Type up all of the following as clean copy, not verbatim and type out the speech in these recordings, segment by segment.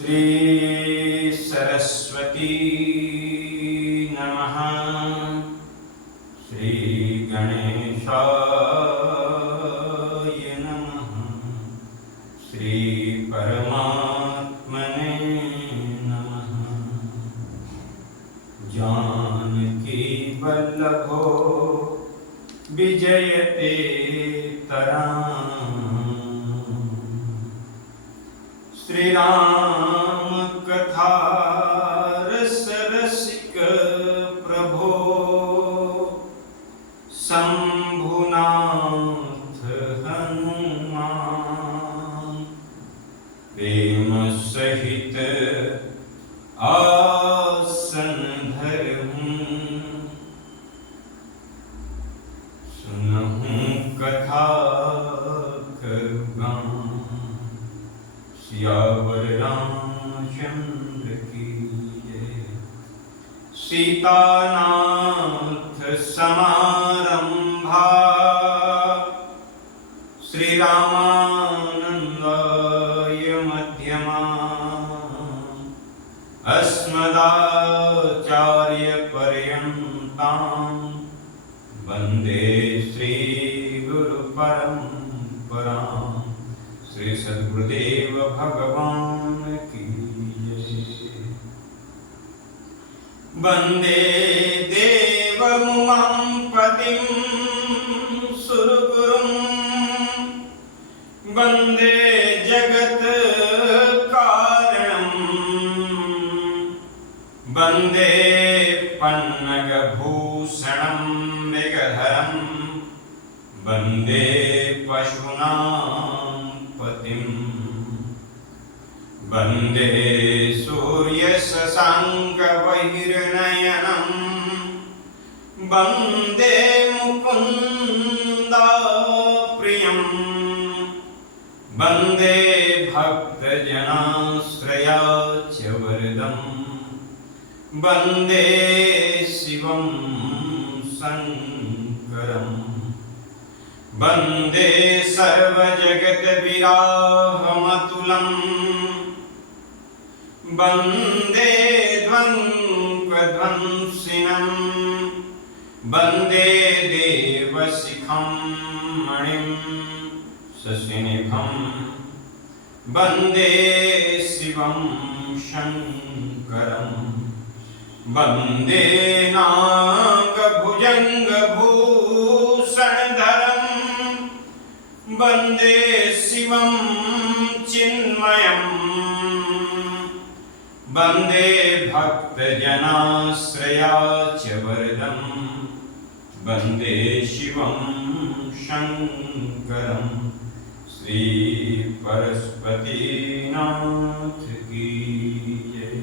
श्री सरस्वती नमः। श्री गणेशाय नमः। श्री परमात्मने नमः। जानकी वल्लभो विजयते तराम्। श्री राम कथा रस रसिक प्रभो शंभुनाथ हनुमान। प्रेम सहित आसन धरहूँ, सुनहूँ कथा करुगां। सियावर रामचंद्र की जय। सीतानाथ समारंभा श्री रामानंदाय मध्यमा। अस्मदाचार्य पर्यन्तां वंदे श्री गुरु परंपरां। श्री सद्गुरुदेव भगवान की जय। वंदे देवमुमां पतिं सुरगुरुं। वंदे जगत कारणं। वंदे पन्नगभूषणं मृगधरं। वंदे पशूनां पतिं। वंदे सूर्यशशाङ्कवैर्नयनं। वंदे मुकुन्दाप्रियं। वंदे भक्तजनाश्रयाच्यवरदं। वंदे शिवं शङ्करम्। वंदे सर्वजगद्विराहमतुलं। वंदे ध्वंसध्वंसिनं। वंदे देवशिखं मणिं शशिनिभं। वंदे शिवं शङ्करं। वंदे नागभुजङ्गभूषणधरं। वंदे शिवं चिन्मयं। वंदे भक्तजनाश्रयाच्यवरदं। वंदे शिवं शङ्करं। श्री परशुपतिनाथ की जय।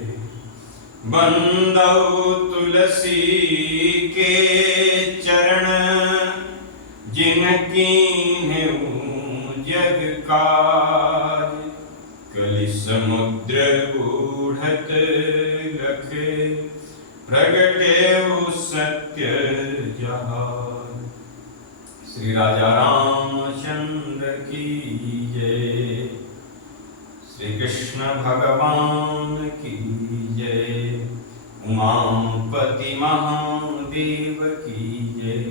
वंदौ तुलसी के चरण, जिनकी जग काज। कलि समुद्र बूढ़त लख, प्रगटे सत्य जहाज। श्री राजा रामचंद्र की जय। श्री कृष्ण भगवान की जय। उमापति महादेव की जय।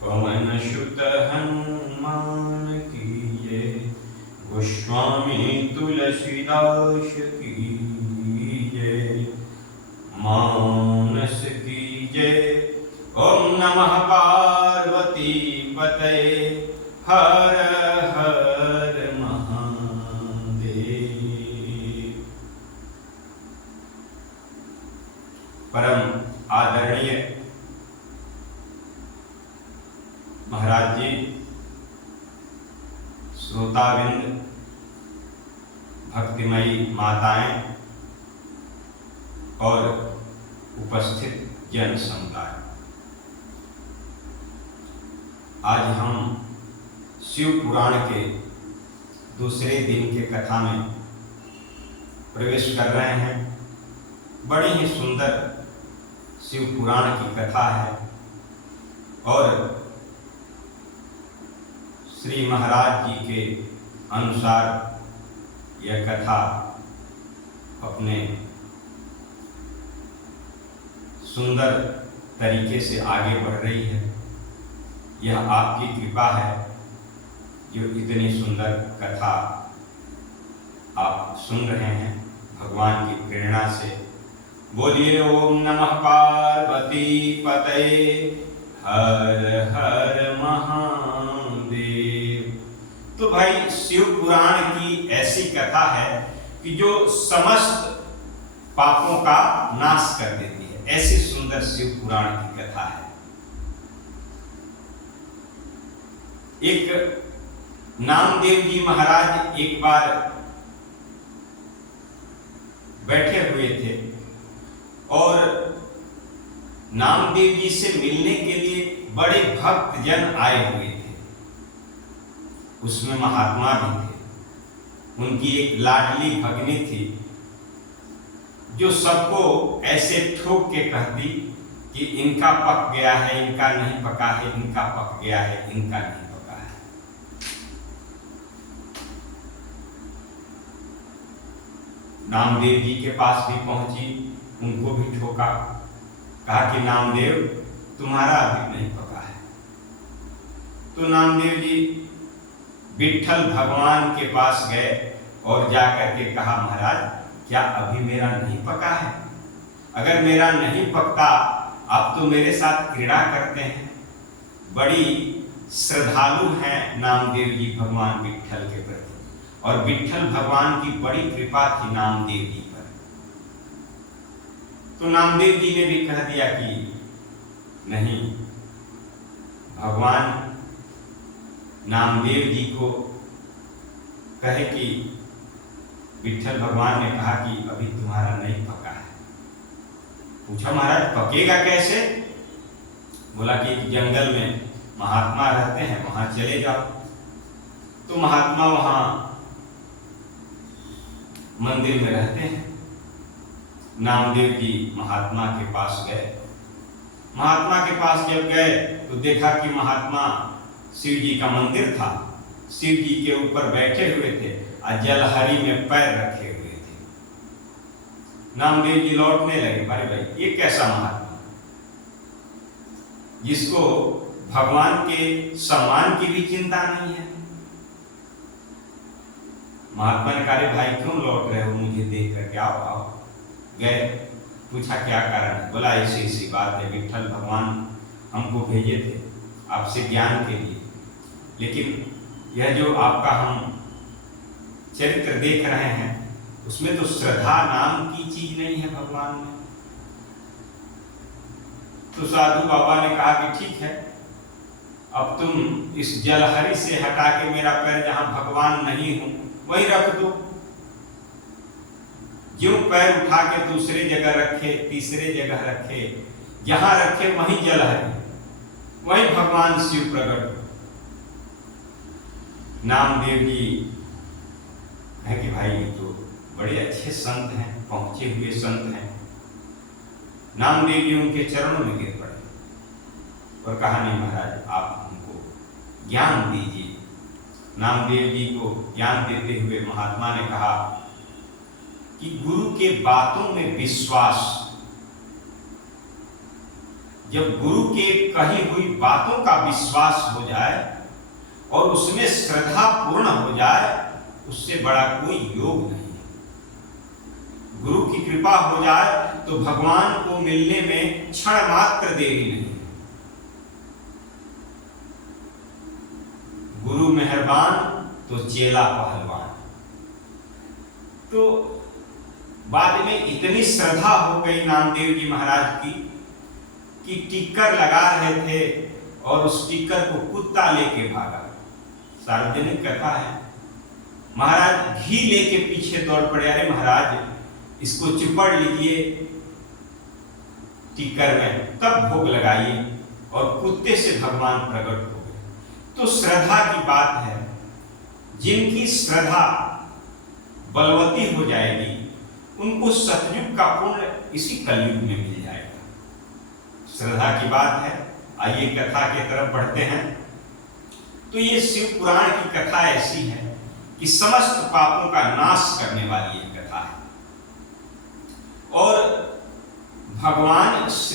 पवन सुत हनुमान की जय। गोस्वामी तुलसीदास की जय। मानस की जय। ओम नमः पार्वती पतये। हर हर महादेव। परम आदरणीय महाराज जी, श्रोताविंद, भक्तिमयी माताएं और उपस्थित जन समुदाय, आज हम शिव पुराण के दूसरे दिन के कथा में प्रवेश कर रहे हैं। बड़ी ही सुंदर शिव पुराण की कथा है और श्री महाराज जी के अनुसार यह कथा अपने सुंदर तरीके से आगे बढ़ रही है। यह आपकी कृपा है जो इतनी सुंदर कथा आप सुन रहे हैं भगवान की प्रेरणा से। बोलिए ओम नमः पार्वती पतये हर हर महादेव। तो भाई शिव पुराण की ऐसी कथा है कि जो समस्त पापों का नाश कर देती है। ऐसी सुंदर शिव पुराण की कथा है। एक नामदेव जी महाराज एक बार बैठे हुए थे और नामदेव जी से मिलने के लिए बड़े भक्त जन आए हुए थे। उसमें महात्मा भी थे। उनकी एक लाडली भगनी थी जो सबको ऐसे ठोक के कहती कि इनका पक गया है, इनका नहीं पका है, इनका पक गया है, इनका नहीं पका है। नामदेव जी के पास भी पहुंची, उनको भी ठोका, कहा कि नामदेव तुम्हारा अभी नहीं पका है। तो नामदेव जी विट्ठल भगवान के पास गए और जाकर के कहा महाराज क्या अभी मेरा नहीं पका है? अगर मेरा नहीं पकता आप तो मेरे साथ क्रीड़ा करते हैं। बड़ी श्रद्धालु हैं नामदेव जी भगवान विट्ठल के प्रति और विट्ठल भगवान की बड़ी कृपा थी नामदेव जी पर। तो नामदेव जी ने भी कह दिया कि नहीं। भगवान नामदेव जी को कहे कि विट्ठल भगवान ने कहा कि अभी तुम्हारा नहीं पका है। पूछा महाराज पकेगा कैसे? बोला कि एक जंगल में महात्मा रहते हैं, वहां चले जाओ। तो महात्मा वहां मंदिर में रहते हैं। नामदेव जी महात्मा के पास गए। महात्मा के पास जब गए तो देखा कि महात्मा शिव जी का मंदिर था। शिव जी के ऊपर बैठे हुए थे और जलहरी में पैर रखे हुए थे। नामदेव जी लौटने लगे, भाई भाई ये कैसा महात्मा जिसको भगवान के सम्मान की भी चिंता नहीं है। महात्मा ने कहा भाई क्यों लौट रहे हो, मुझे देख करके आओ आओ। गए, पूछा क्या कारण है? बोला ऐसी ऐसी बात है, विट्ठल भगवान हमको भेजे थे आपसे ज्ञान के लिए, लेकिन यह जो आपका हम चरित्र देख रहे हैं उसमें तो श्रद्धा नाम की चीज नहीं है भगवान में। तो साधु बाबा ने कहा कि ठीक है, अब तुम इस जलहरी से हटा के मेरा पैर जहां भगवान नहीं हूं वही रख दो। जो पैर उठा के दूसरे जगह रखे, तीसरे जगह रखे, जहां रखे वहीं जलहरी, वहीं भगवान शिव प्रकट। नामदेव जी है कि भाई ये तो बड़े अच्छे संत हैं, पहुंचे हुए संत हैं। नामदेव जी उनके चरणों में गिर पड़े और कहा नहीं महाराज आप हमको ज्ञान दीजिए। नामदेव जी को ज्ञान देते हुए महात्मा ने कहा कि गुरु के बातों में विश्वास, जब गुरु के कही हुई बातों का विश्वास हो जाए और उसमें श्रद्धा पूर्ण हो जाए, उससे बड़ा कोई योग नहीं है। गुरु की कृपा हो जाए तो भगवान को मिलने में क्षण मात्र देरी नहीं है। गुरु मेहरबान तो चेला पहलवान। तो बाद में इतनी श्रद्धा हो गई नामदेव जी महाराज की कि टिक्कर लगा रहे थे और उस टिक्कर को कुत्ता लेके भागा। सार्वजनिक कथा है। महाराज घी लेके पीछे दौड़ पड़े, अरे महाराज इसको चिपड़ लीजिए टिक्कर में, तब भोग लगाइए, और कुत्ते से भगवान प्रकट हो गए। तो श्रद्धा की बात है। जिनकी श्रद्धा बलवती हो जाएगी उनको सतयुग का पुण्य इसी कलयुग में मिल जाएगा। श्रद्धा की बात है। आइए कथा के तरफ बढ़ते हैं। तो ये शिव पुराण की कथा ऐसी है कि समस्त पापों का नाश करने वाली एक कथा है।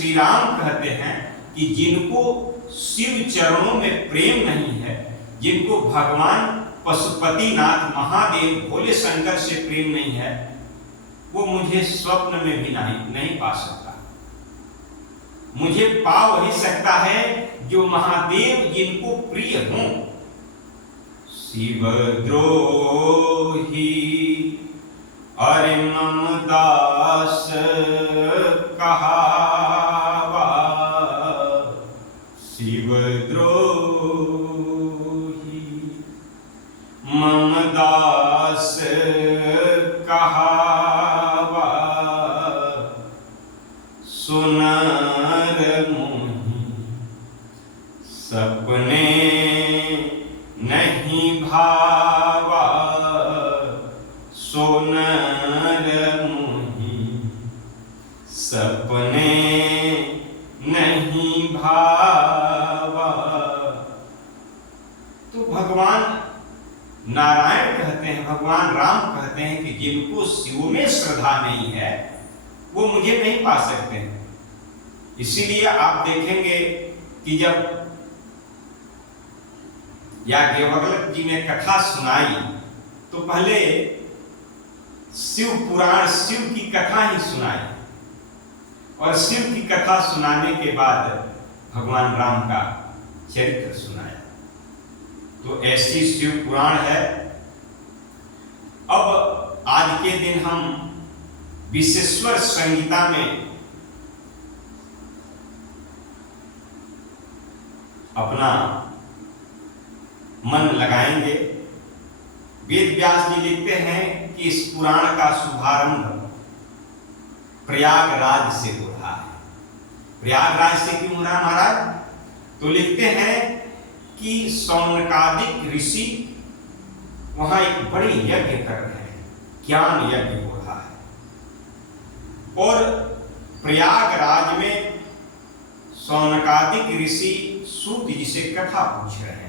श्री राम कहते हैं कि जिनको शिव चरणों में प्रेम नहीं है, जिनको भगवान पशुपतिनाथ महादेव भोले शंकर से प्रेम नहीं है, वो मुझे स्वप्न में भी नहीं पा सकता। मुझे पा वही सकता है जो महादेव जिनको प्रिय हों। शिव द्रोही अरे मम दास कहावा, शिव द्रोही मम दास कहावा, सुनर मोहि सपने नहीं भावा, सोनर मोहि सपने नहीं भावा। तो भगवान नारायण कहते हैं, भगवान राम कहते हैं कि जिनको शिव में श्रद्धा नहीं है वो मुझे नहीं पा सकते हैं। इसीलिए आप देखेंगे कि जब याज्ञवल्क्य जी ने कथा सुनाई तो पहले शिव पुराण, शिव की कथा ही सुनाई, और शिव की कथा सुनाने के बाद भगवान राम का चरित्र सुनाया। तो ऐसी शिव पुराण है। अब आज के दिन हम विशेश्वर संहिता में अपना मन लगाएंगे। वेद व्यास जी लिखते हैं कि इस पुराण का शुभारंभ प्रयागराज से हो रहा है। प्रयागराज से क्यों हो रहा है महाराज? तो लिखते हैं कि शौनकादिक ऋषि वहां एक बड़ी यज्ञ कर रहे हैं, ज्ञान यज्ञ हो रहा है, और प्रयागराज में शौनकादिक ऋषि सूत जी से कथा पूछ रहे हैं।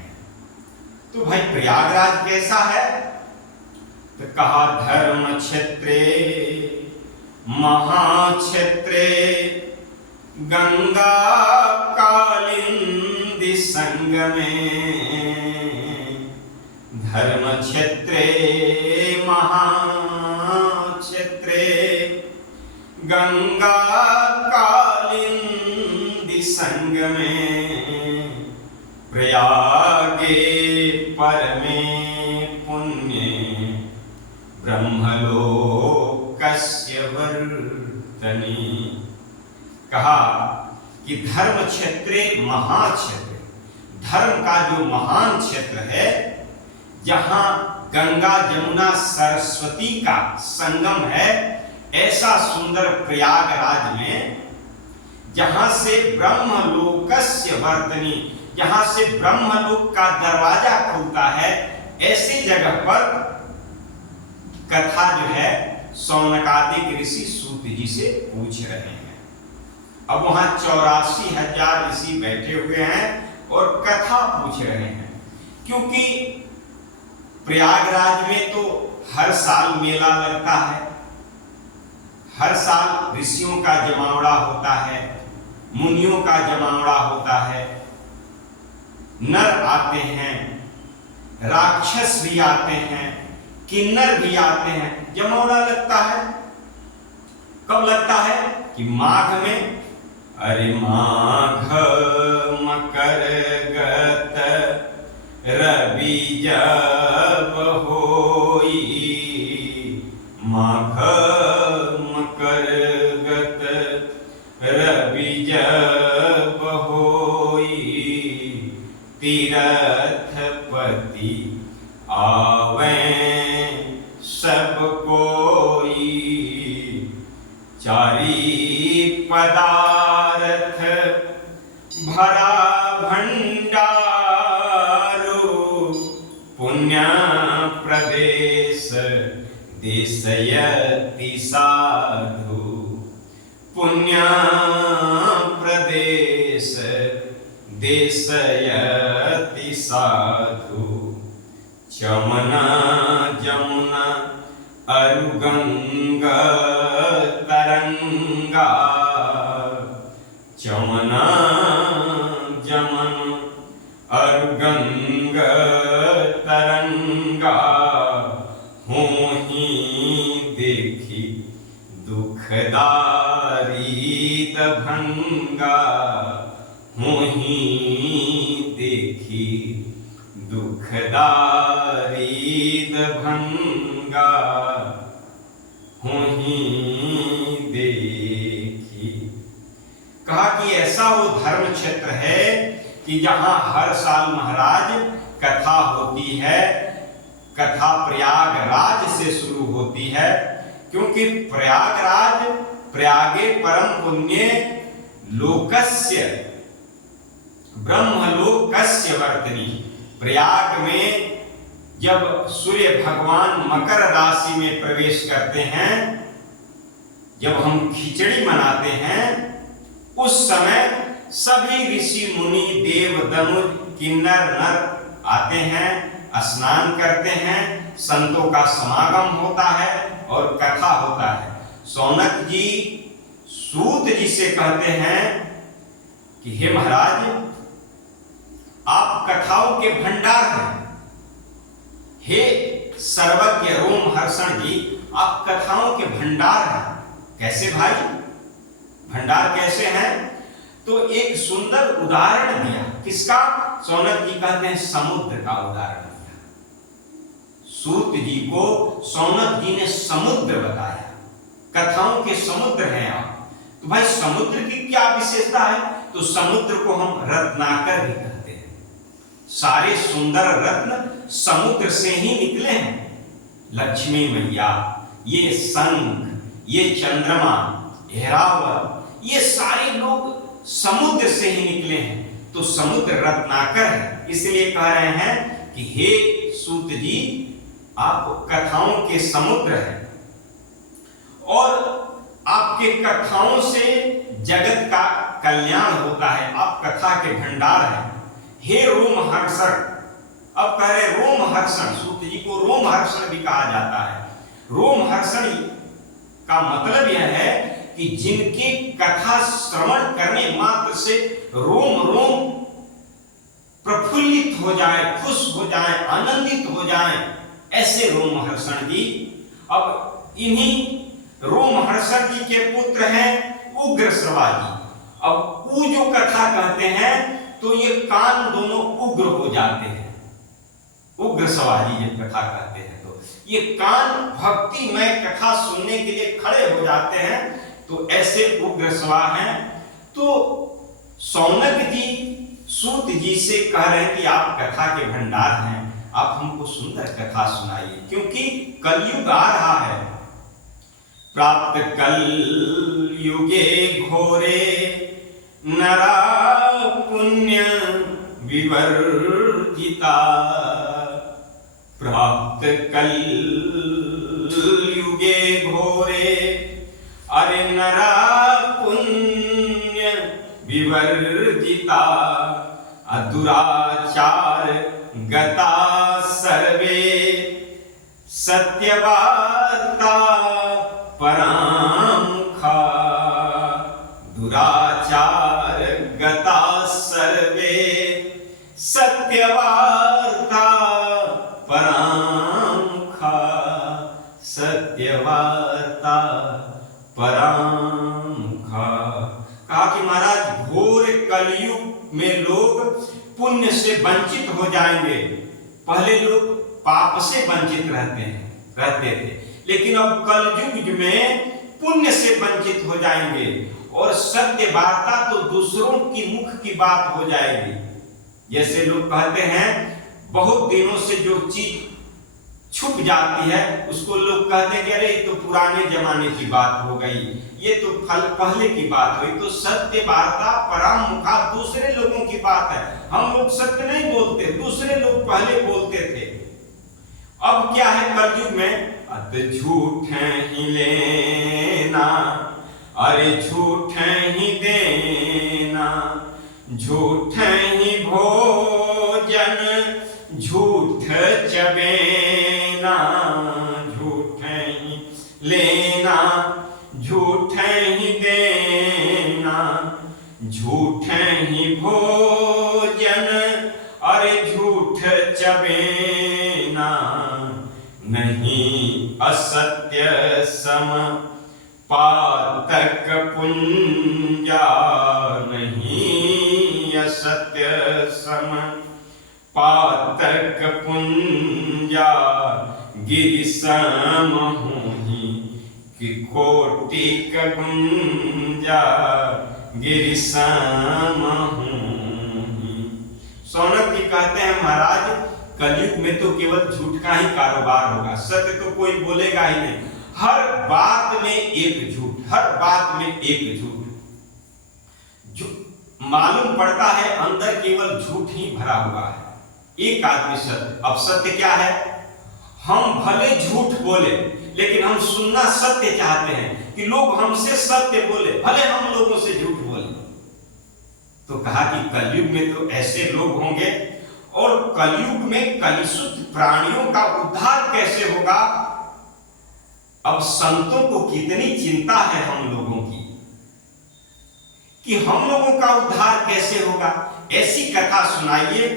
तो भाई प्रयागराज कैसा है? तो कहा धर्म क्षेत्रे महाक्षेत्रे गंगा कालिंदी संगमे, धर्म क्षेत्रे महाक्षेत्रे गंगा कालिंदी संगमे, प्रयागे परमे पुण्ये ब्रह्मलोकस्य वर्तनी। कहा कि धर्म क्षेत्रे महाक्षेत्र, धर्म का जो महान क्षेत्र है, जहां गंगा जमुना सरस्वती का संगम है, ऐसा सुंदर प्रयागराज में, जहां से ब्रह्मलोकस्य वर्तनी, जहां से ब्रह्मलोक का दरवाजा खुलता है, ऐसी जगह पर कथा जो है शौनकादिक ऋषि सूत जी से पूछ रहे हैं। अब वहां 84,000 ऋषि बैठे हुए हैं और कथा पूछ रहे हैं, क्योंकि प्रयागराज में तो हर साल मेला लगता है, हर साल ऋषियों का जमावड़ा होता है, मुनियों का जमावड़ा होता है, नर आते हैं, राक्षस भी आते हैं, किन्नर भी आते हैं, जमावड़ा लगता है। कब लगता है? कि माघ में। अरे माघ मकर गत रवि जब होई, माघ मकर गत रवि जब होई, तीर्थपति आवे सब कोई, चारी पदार्थ भरा भंडारो, पुण्य प्रदेश देशयति साधु, पुण्य प्रदेश देशयति साधु, चमना जमुना अरुगंगा तरंगा, जमन जमन अरुगंग तरंगा, होहि देखी दुखदारी दभंगा, होहि देखी दुखदारी दभंगा, होहि देखी। कहा कि ऐसा वो धर्म क्षेत्र है कि जहां हर साल महाराज कथा होती है। कथा प्रयागराज से शुरू होती है, क्योंकि प्रयागराज प्रयागे परम पुण्य लोकस्य ब्रह्मलोकस्य वर्तनी। प्रयाग में जब सूर्य भगवान मकर राशि में प्रवेश करते हैं, जब हम खिचड़ी मनाते हैं, उस समय सभी ऋषि मुनि देव दनुज किन्नर नर आते हैं, स्नान करते हैं, संतों का समागम होता है और कथा होता है। शौनक जी सूत जी से कहते हैं कि हे महाराज, आप कथाओं के भंडार हैं। हे सर्वज्ञ रोमहर्षण जी, आप कथाओं के भंडार हैं। कैसे भाई, भंडार कैसे हैं? तो एक सुंदर उदाहरण दिया। किसका? शौनक जी कहते हैं समुद्र का उदाहरण दिया। सूत जी को शौनक जी ने समुद्र बताया, कथाओं के समुद्र हैं आप। तो भाई समुद्र की क्या विशेषता है? तो समुद्र को हम रत्नाकर भी कहते हैं। सारे सुंदर रत्न समुद्र से ही निकले हैं। लक्ष्मी मैया, ये शंख, ये चंद्रमा, ऐरावत, ये सारे लोग समुद्र से ही निकले हैं। तो समुद्र रत्नाकर है। इसलिए कह रहे हैं कि हे सूत जी, आप कथाओं के समुद्र हैं और आपके कथाओं से जगत का कल्याण होता है। आप कथा के भंडार हैं। हे रोमहर्षण, अब कह रहे रोमहर्षण, सूत जी को रोमहर्षण भी कहा जाता है। रोमहर्षण का मतलब यह है कि जिनके कथा श्रवण करने मात्र से रोम रोम प्रफुल्लित हो जाए, खुश हो जाए, आनंदित हो जाए, ऐसे रोमहर्षण जी। अब इन्हीं रोमहर्षण जी के पुत्र हैं उग्रश्रवा जी। अब ऊ जो कथा कहते हैं तो ये कान दोनों उग्र हो जाते हैं। उग्रश्रवा जी जब कथा कहते हैं तो ये कान भक्तिमय कथा सुनने के लिए खड़े हो जाते हैं। तो ऐसे उग्रश्रवा हैं। तो शौनक जी सूत जी से कह रहे हैं कि आप कथा के भंडार हैं, आप हमको सुंदर कथा सुनाइए, क्योंकि कलयुग आ रहा है। प्राप्त कल युगे घोरे नरा पुण्य विवर्जिता। प्राप्त कल युगे घोरे, अरे नरा पुण्य विवर्जिता। दुराचार गता सर्वे, सत्यवार्ता परामुखा। दुराचार गता सर्वे, सत्यवार्ता परामुखा। सत्यवार्ता परामुखा। कहा कि महाराज घोर कलयुग में लोग पुण्य से वंचित हो जाएंगे। पहले लोग पाप से वंचित रहते थे, लेकिन अब कलयुग में पुण्य से वंचित हो जाएंगे और सत्य वार्ता तो दूसरों की मुख की बात हो जाएगी। जैसे लोग कहते हैं बहुत दिनों से जो चीज छुप जाती है उसको लोग कहते हैं कि अरे तो पुराने जमाने की बात हो गई, ये तो पहले की बात हुई। तो सत्य वार्ता परामुखा दूसरे लोगों की बात है। हम लोग सत्य नहीं बोलते, दूसरे लोग पहले बोलते थे। अब क्या है कलयुग में, झूठ ही लेना, अरे झूठ ही देना, झूठ ही भोजन, झूठ चबेना, झूठ ही लेना, झूठ ही देना, झूठ भोजन, अरे झूठ चबेना, नहीं असत्य सम पातक पुंजा, नहीं असत्य सम पातक पुंजा, गिरि सम होहि कि कोटिक गुंजा, गिरि सम होहि। सौनक जी कहते हैं महाराज कलयुग में तो केवल झूठ का ही कारोबार होगा, सत्य तो कोई बोलेगा ही नहीं। हर बात में एक झूठ, हर बात में एक झूठ। मालूम पड़ता है अंदर केवल झूठ ही भरा हुआ है। एक आदमी सत्य, अब सत्य क्या है? हम भले झूठ बोले लेकिन हम सुनना सत्य चाहते हैं कि लोग हमसे सत्य बोले, भले हम लोगों से झूठ बोले। तो कहा कि कलयुग में तो ऐसे लोग होंगे, और कलयुग में कलुषित प्राणियों का उद्धार कैसे होगा? अब संतों को कितनी चिंता है हम लोगों की कि हम लोगों का उद्धार कैसे होगा। ऐसी कथा सुनाइए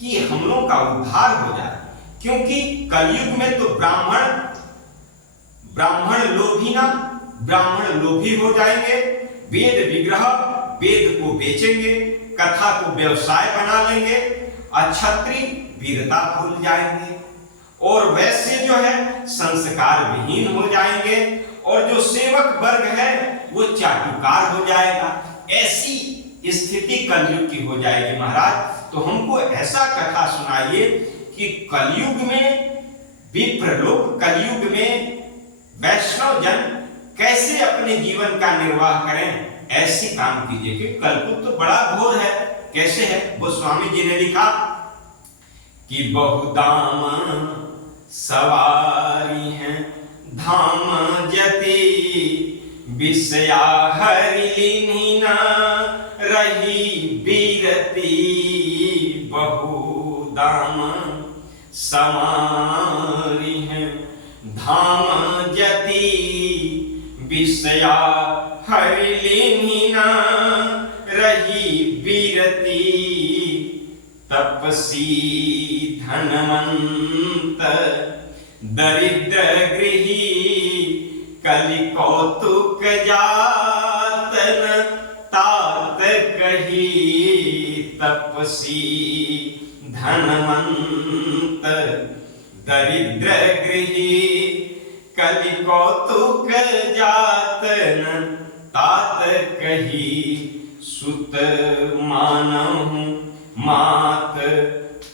कि हम लोगों का उद्धार हो जाए, क्योंकि कलयुग में तो ब्राह्मण लोभी हो जाएंगे, वेद विग्रह वेद को बेचेंगे, कथा को व्यवसाय बना लेंगे, क्षत्रिय वीरता भूल जाएंगे, और वैश्य जो है संस्कार विहीन हो जाएंगे, और जो सेवक वर्ग है वो चाटुकार हो जाएगा। ऐसी स्थिति कलयुग की हो जाएगी महाराज। तो हमको ऐसा कथा सुनाइए कि कलयुग में विप्र लोग, कलयुग में वैष्णव जन कैसे अपने जीवन का निर्वाह करें, ऐसी काम कीजिए कि कलयुग तो बड़ा घोर है। कैसे है वो स्वामी जी ने लिखा कि बहुदाम सवारी हैं धाम जति, विषया हरि न रही बीरती, बहुदाम सवारी हैं धाम जति, विषया हरि न रही बीरती, तपसी धनवंत दरिद्र गृही, कलि कौतुक जातन तात कही, तपसी धनवंत दरिद्र गृही, कलि कौतुक जातन तात कही, सुत मानहु मात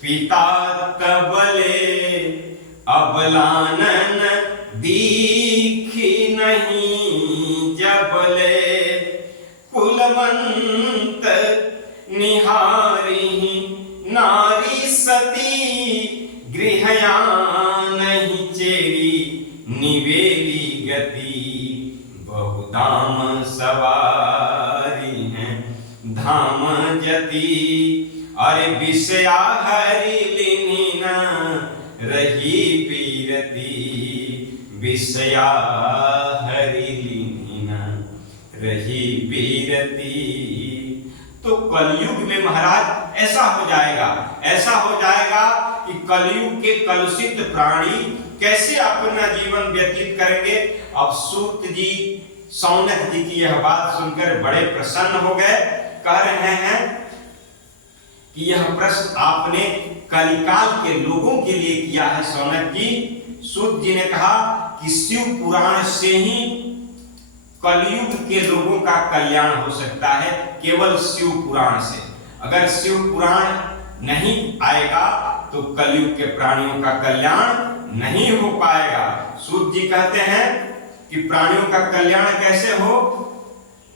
पिता तबले, अबलानन दीखी नहीं जबले, कुलवंत निहारी नारी सती, गृहया नहीं चेरी निवेली गति, बहुदाम सवारी हैं धाम जति, अरे विषया हरि न रही बीरती, विषया हरि न रही बीरती। तो कलयुग में महाराज ऐसा हो जाएगा, ऐसा हो जाएगा कि कलयुग के कलुषित प्राणी कैसे अपना जीवन व्यतीत करेंगे। अब सूत जी सौनक जी की यह बात सुनकर बड़े प्रसन्न हो गए, कह रहे हैं कि यह प्रश्न आपने कलिकाल के लोगों के लिए किया है सौनक जी। सूत जी ने कहा कि शिव पुराण से ही कलयुग के लोगों का कल्याण हो सकता है, केवल शिव पुराण से। अगर शिव पुराण नहीं आएगा तो कलयुग के प्राणियों का कल्याण नहीं हो पाएगा। सूत जी कहते हैं कि प्राणियों का कल्याण कैसे हो,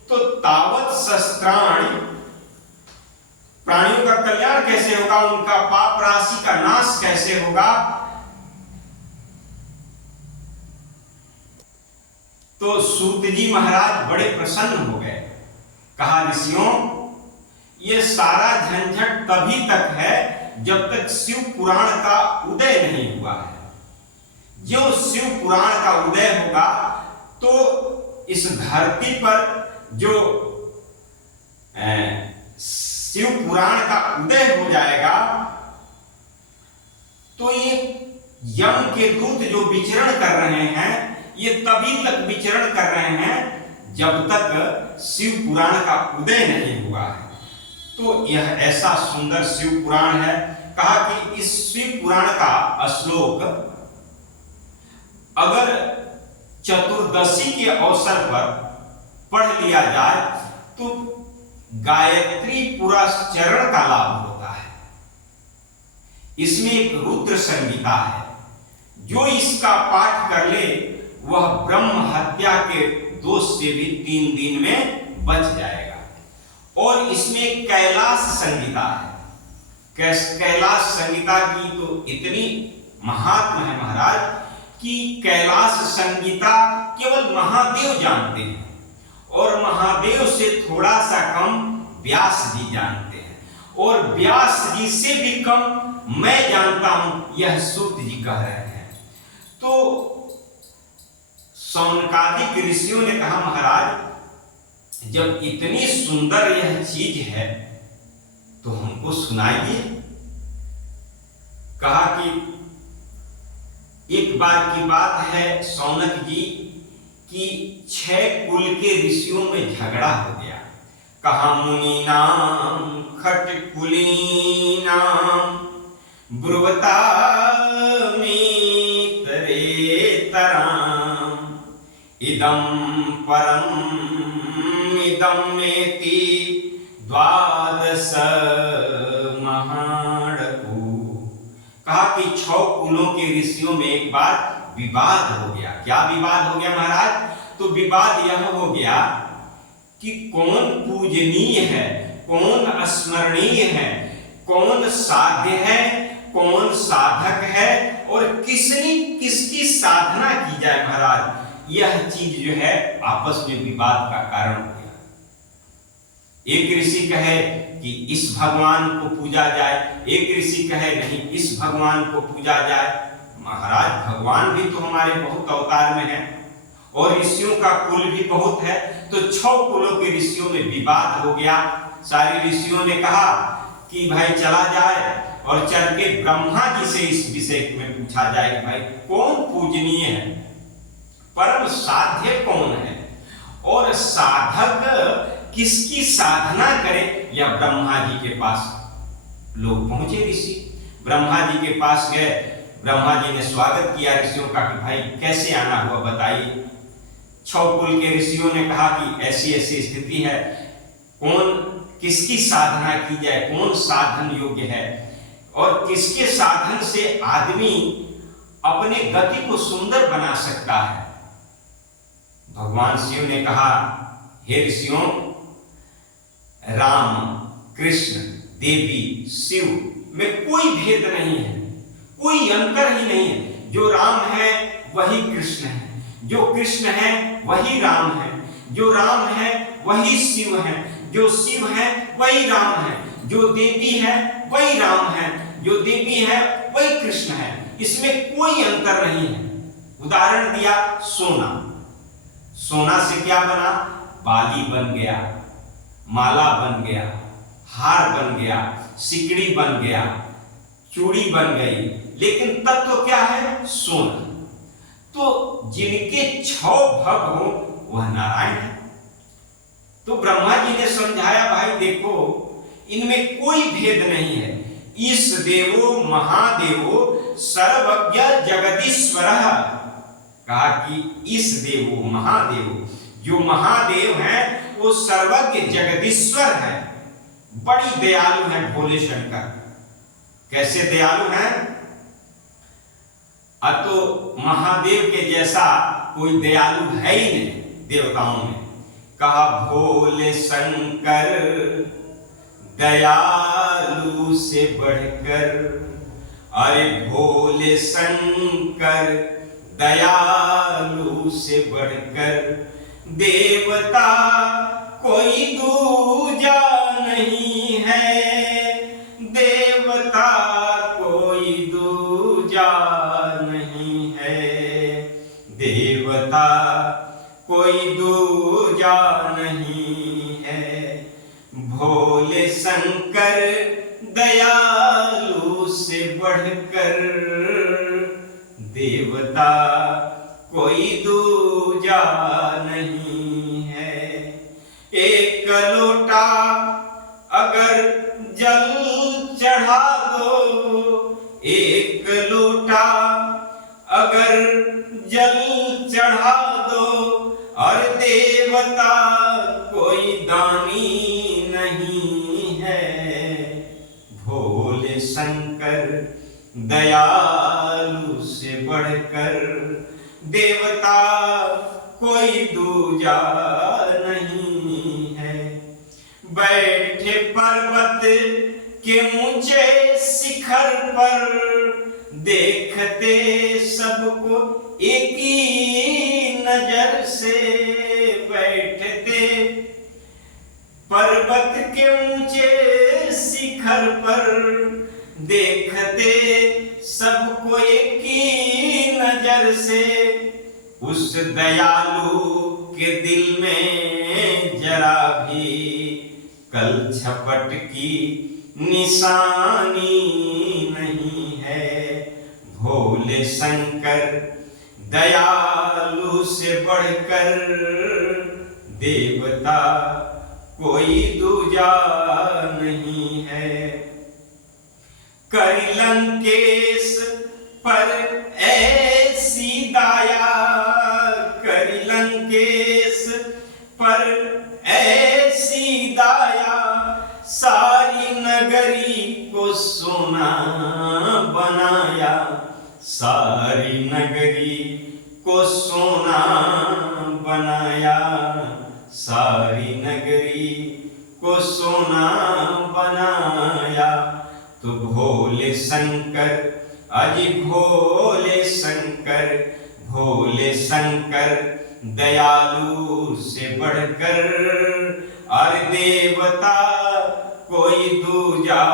तो तावत शस्त्राणि, प्राणियों का कल्याण कैसे होगा, उनका पाप राशि का नाश कैसे होगा। तो सूत जी महाराज बड़े प्रसन्न हो गए, कहा ऋषियों ये सारा झंझट तभी तक है जब तक शिव पुराण का उदय नहीं हुआ है। जो शिव पुराण का उदय होगा तो इस धरती पर जो शिव पुराण का उदय हो जाएगा तो ये यम के दूत जो विचरण कर रहे हैं ये तभी तक विचरण कर रहे हैं जब तक शिव पुराण का उदय नहीं हुआ है। तो यह ऐसा सुंदर शिव पुराण है। कहा कि इस शिव पुराण का श्लोक अगर चतुर्दशी के अवसर पर पढ़ लिया जाए तो गायत्री पुरस्चरण का लाभ होता है। इसमें एक रुद्र संगीता है, जो इसका पाठ कर ले वह ब्रह्म हत्या के दोष से भी 3 दिन में बच जाएगा। और इसमें कैलाश संगीता है। कैलाश संगीता की तो इतनी महात्मा है महाराज कि कैलाश संगीता केवल महादेव जानते हैं और महादेव से थोड़ा सा कम व्यास जी जानते हैं और व्यास जी से भी कम मैं जानता हूं, यह सूत जी कह रहे हैं। तो शौनकादिक ऋषियों ने कहा महाराज जब इतनी सुंदर यह चीज है तो हमको सुनाइए। कहा कि एक बार की बात है शौनक जी कि 6 कुल के ऋषियों में झगड़ा हो गया। कहा मुनि नाम खटकुली नाम ब्रुवता में तरे तराम इदम परम इदम मेति द्वादश महाड़कू। कहा कि 6 कुलों के ऋषियों में एक बार विवाद हो गया। क्या विवाद हो गया महाराज? तो विवाद यह हो गया कि कौन पूजनीय है, कौन स्मरणीय है, कौन साध्य है, कौन साधक है और किसकी साधना की जाए महाराज। यह चीज जो है आपस में विवाद का कारण हो गया। एक ऋषि कहे कि इस भगवान को पूजा जाए, एक ऋषि कहे नहीं इस भगवान को पूजा जाए। महाराज भगवान भी तो हमारे बहुत अवतार में है और ऋषियों का कुल भी बहुत है। तो 6 कुलों के ऋषियों में विवाद हो गया। सारे ऋषियों ने कहा कि भाई चला जाए और चल के ब्रह्मा जी से इस विषय में पूछा जाए कि भाई कौन पूजनीय है, परम साध्य कौन है और साधक किसकी साधना करे। या ब्रह्मा जी के पास लोग पहुंचे ऋषि, ब्रह्मा जी के पास गए। ब्रह्मा जी ने स्वागत किया ऋषियों का कि भाई कैसे आना हुआ बताइए। 6 कुल के ऋषियों ने कहा कि ऐसी ऐसी स्थिति है, कौन किसकी साधना की जाए, कौन साधन योग्य है और किसके साधन से आदमी अपने गति को सुंदर बना सकता है। भगवान शिव ने कहा हे ऋषियों, राम कृष्ण देवी शिव में कोई भेद नहीं है, कोई अंतर ही नहीं है। जो राम है वही कृष्ण है, जो कृष्ण है वही राम है, जो राम है वही शिव है, जो शिव है वही राम है, जो देवी है वही राम है, जो देवी है वही कृष्ण है। इसमें कोई अंतर नहीं है। उदाहरण दिया सोना। सोना से क्या बना? बाली बन गया, माला बन गया, हार बन गया, सिकड़ी बन गया, चूड़ी बन गई, लेकिन तत्व क्या है? सोना। तो जिनके 6 भग हो वह नारायण है। तो ब्रह्मा जी ने समझाया भाई देखो इनमें कोई भेद नहीं है। इस देवो महादेवो सर्वज्ञ जगदीश्वरः। कहा कि इस देवो महादेव, जो महादेव है वो सर्वज्ञ जगदीश्वर है, बड़ी दयालु है भोले शंकर। कैसे दयालु है? तो महादेव के जैसा कोई दयालु है ही नहीं देवताओं में। कहा भोले शंकर दयालु से बढ़कर, अरे भोले शंकर दयालु से बढ़कर देवता कोई दूजा नहीं है, देवता कोई दूजा नहीं है, देवता कोई दूजा नहीं है। भोले शंकर दयालु से बढ़कर देवता कोई दूजा नहीं है। एक लोटा अगर जल चढ़ा दो, एक लोटा अगर जल चढ़ा दो, और देवता कोई दानी नहीं है। भोले शंकर दयालु से बढ़कर देवता कोई दूजा नहीं है। बैठे पर्वत के ऊंचे शिखर पर, देखते सबको एक ही नजर से। बैठते पर्वत के ऊंचे शिखर पर, देखते सबको एक ही नजर से। उस दयालु के दिल में जरा भी कल झपट की निशानी नहीं है। भोले शंकर दयालु से बढ़कर देवता कोई दूजा नहीं है। कर लंकेश पर ऐसी दाया, कर लंकेश पर ऐसी दाया, सारी नगरी को सोना बनाया। सारी नगरी को सोना बनाया, सारी नगरी को सोना बनाया। तो भोले शंकर, अजी भोले शंकर, भोले शंकर दयालु से बढ़कर, और देवता कोई दूजा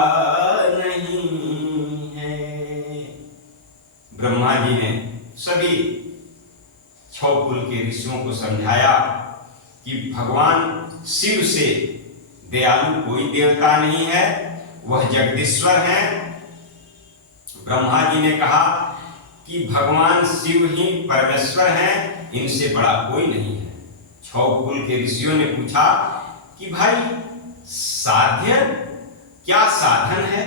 नहीं है। ब्रह्मा जी ने सभी 6 कुल के ऋषियों को समझाया कि भगवान शिव से दयालु कोई देवता नहीं है, वह जगदीश्वर हैं। ब्रह्मा जी ने कहा कि भगवान शिव ही परमेश्वर हैं, इनसे बड़ा कोई नहीं है। 6 कुल के ऋषियों ने पूछा कि भाई साध्य क्या साधन है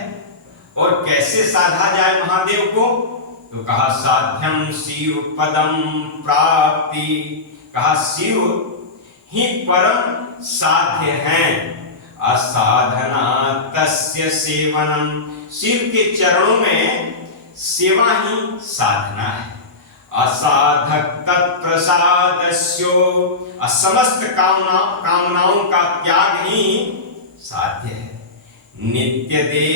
और कैसे साधा जाए महादेव को? तो कहा साध्यम शिव पदम प्राप्ति। कहा शिव ही परम साध्य हैं। असाधना तस्य सेवनम, शिव के चरणों में सेवा ही साधना है। असाधक तत्प्रसादस्यो, समस्त कामनाओं का त्याग ही साध्य है। नित्य दे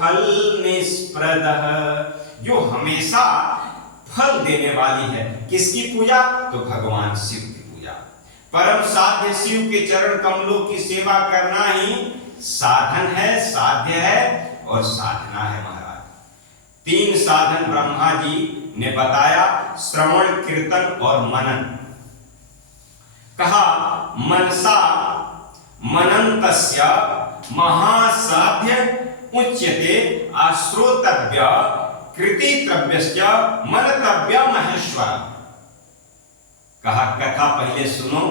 फल निष्प्रदः, जो हमेशा फल देने वाली है। किसकी पूजा? तो भगवान शिव की पूजा। परम साध्य शिव के चरण कमलों की सेवा करना ही साधन है, साध्य है और साधना है महाराज। 3 साधन ब्रह्मा जी ने बताया, श्रवण, कीर्तन और मनन। कहा मनसा मनन्तस्य महासाध्य उच्यते, आश्रोतव्य कृतितव्यश्च मनतव्य महेश्वर। कहा कथा पहले सुनो,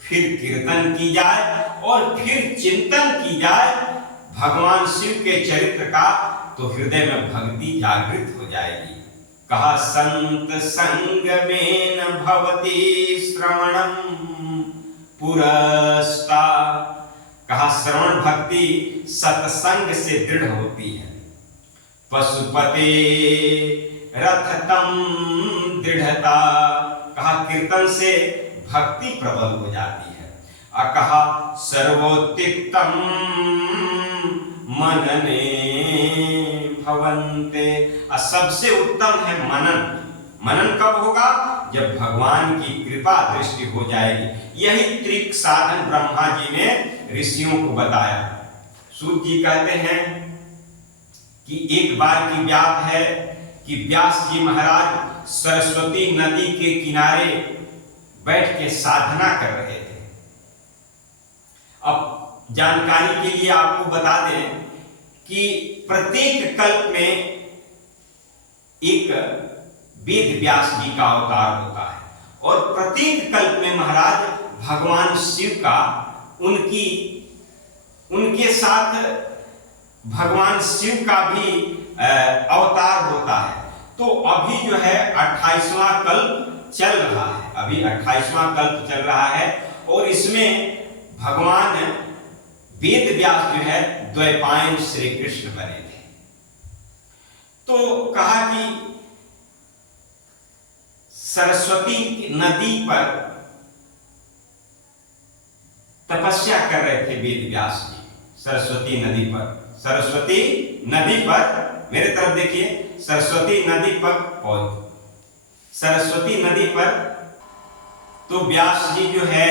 फिर कीर्तन की जाए और फिर चिंतन की जाए भगवान शिव के चरित्र का, तो हृदय में भक्ति जागृत हो जाएगी। कहा संत संग में न भवति श्रवणम पुरस्ता। कहा श्रवण भक्ति सत्संग से दृढ़ होती है। पशुपते रथतम दृढ़ता। कहा कीर्तन से भक्ति प्रबल हो जाती है। कहा सर्वोत्तम मनने भवन्ते, सबसे उत्तम है मनन। मनन कब होगा? जब भगवान की कृपा दृष्टि हो जाएगी। यही त्रिक साधन ब्रह्मा जी ने ऋषियों को बताया। सूत जी कहते हैं कि एक बार की बात है कि व्यास जी महाराज सरस्वती नदी के किनारे बैठ के साधना कर रहे थे। अब जानकारी के लिए आपको बता दें कि प्रत्येक कल्प में एक वेद व्यास जी का अवतार होता है और प्रत्येक कल्प में महाराज भगवान शिव का उनके साथ भगवान शिव का भी अवतार होता है। तो अभी जो है 28वां कल्प चल रहा है, अभी 28वां कल्प चल रहा है और इसमें भगवान वेद व्यास जो है द्वैपायन श्री कृष्ण बने थे। तो कहा कि सरस्वती नदी पर तपस्या कर रहे थे वेद व्यास जी, सरस्वती नदी पर मेरे तरफ देखिए, सरस्वती नदी पर तो व्यास जी जो है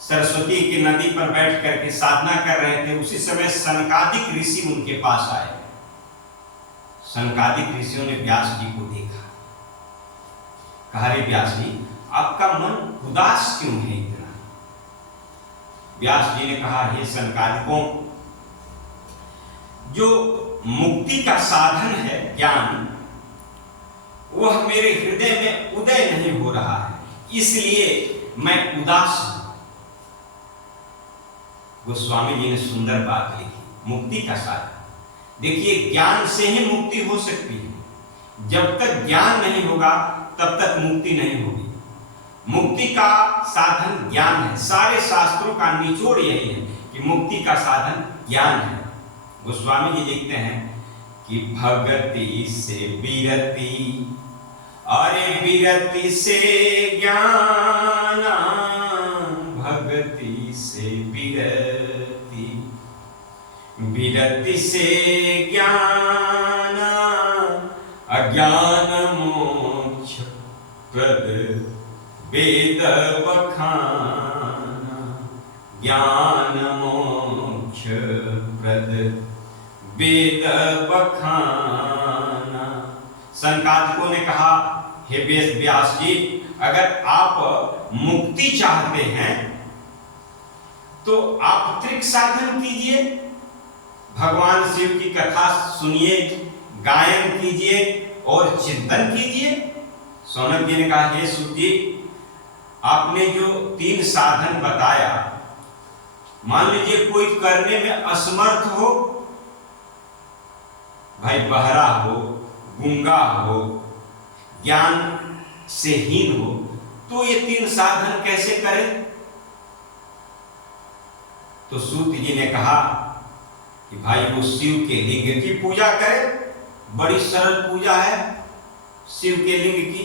सरस्वती की नदी पर बैठ करके साधना कर रहे थे। उसी समय सनकादिक ऋषि उनके पास आए। सनकादिक ऋषियों ने व्यास जी को देखा, कहा रे व्यास जी आपका मन उदास क्यों है इतना? व्यास जी ने कहा हे सनकादिकों, जो मुक्ति का साधन है ज्ञान, वह मेरे हृदय में उदय नहीं हो रहा है, इसलिए मैं उदास हूं। गोस्वामी जी ने सुंदर बात लिखी, मुक्ति का साधन। देखिए ज्ञान से ही मुक्ति हो सकती है, जब तक ज्ञान नहीं होगा तब तक मुक्ति नहीं होगी। मुक्ति का साधन ज्ञान है। सारे शास्त्रों का निचोड़ यही है कि मुक्ति का साधन ज्ञान है। गोस्वामी जी लिखते हैं कि भगति से विरति, अरे विरति से ज्ञान, भगति से विरति, विरति से ज्ञान, अज्ञान मोक्ष प्रद वेद बखाना, ज्ञान मोक्ष प्रद वेद बखाना। सनकादिकों ने कहा हे व्यास जी, अगर आप मुक्ति चाहते हैं तो आप त्रिक साधन कीजिए, भगवान शिव की कथा सुनिए, गायन कीजिए और चिंतन कीजिए। सौनक जी ने कहा हे सुत जी, आपने जो 3 साधन बताया, मान लीजिए कोई करने में असमर्थ हो, भाई बहरा हो, गूंगा हो, ज्ञान से हीन हो, तो ये 3 साधन कैसे करे? तो सूत जी ने कहा कि भाई वो शिव के लिंग की पूजा करे, बड़ी सरल पूजा है शिव के लिंग की,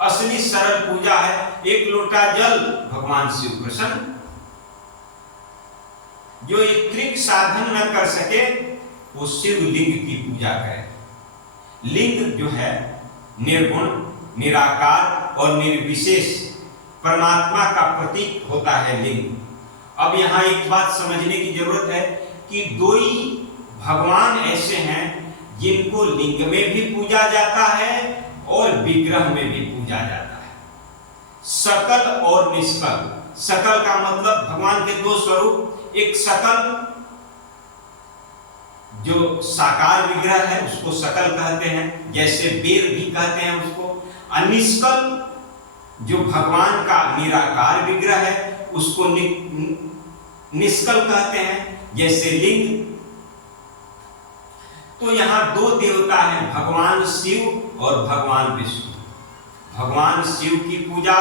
असली सरल पूजा है। 1 लोटा जल, भगवान शिव प्रसन्न। जो ये त्रिक साधन न कर सके वो शिव लिंग की पूजा करे। लिंग जो है निर्गुण, निराकार और निर्विशेष परमात्मा का प्रतीक होता है लिंग। अब यहाँ एक बात समझने की जरूरत है कि 2 ही भगवान ऐसे हैं जिनको लिंग में भी पूजा जाता है और विग्रह में भी पूजा जाता है, सकल और निष्कल। सकल का मतलब भगवान के 2 स्वरूप, एक सकल जो साकार विग्रह है उसको सकल कहते हैं, जैसे बेर भी कहते हैं उसको। निष्कल जो भगवान का निराकार विग्रह है उसको निष्कल कहते हैं, जैसे लिंग। तो यहाँ 2 देवता हैं, भगवान शिव और भगवान विष्णु। भगवान शिव की पूजा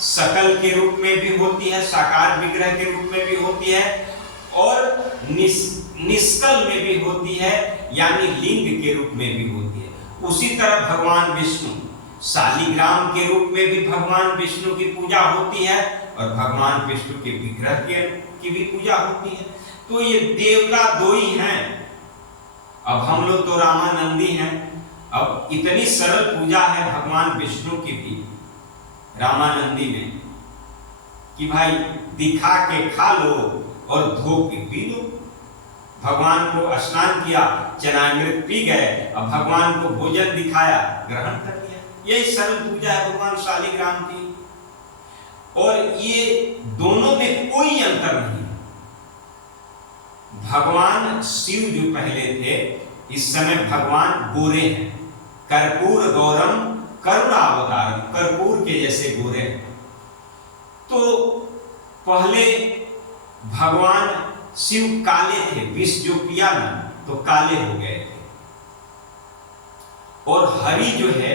सकल के रूप में भी होती है, साकार विग्रह के रूप में भी होती है, और निष्कल में भी होती है, यानी लिंग के रूप में भी होती है। उसी तरह भगवान विष्णु शालिग्राम के रूप में भी भगवान विष्णु की पूजा होती है और भगवान विष्णु के विग्रह की भी पूजा होती है। तो ये देवता 2 ही हैं। अब हम लोग तो रामानंदी हैं। अब इतनी सरल पूजा है भगवान विष्णु की भी रामानंदी में कि भाई दिखा के खा लो और धो के पी लो। भगवान को स्नान किया, चनामृत पी गए, अब भगवान को भोजन दिखाया, ग्रहण कर लिया। यही सरल पूजा है भगवान शालिग्राम की। और ये दोनों में कोई अंतर नहीं, भगवान शिव जो पहले थे, इस समय भगवान गोरे हैं। कर्पूर गौरम करुणावतारम, कर्पूर के जैसे गोरे हैं। तो पहले भगवान शिव काले थे, विष जो पिया ना तो काले हो गए थे। और हरि जो है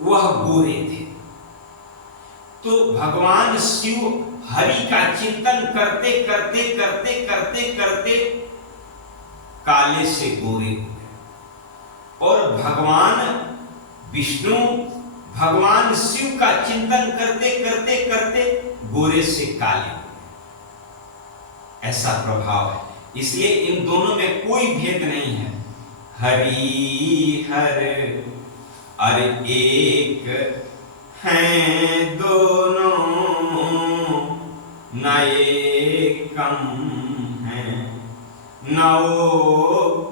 वह गोरे थे। तो भगवान शिव हरि का चिंतन करते करते करते करते करते काले से गोरे हो गए। और भगवान विष्णु भगवान शिव का चिंतन करते करते करते गोरे से काले हो गए। ऐसा प्रभाव है, इसलिए इन दोनों में कोई भेद नहीं है। हरि हर अरे एक हैं दोनों, न एकम है न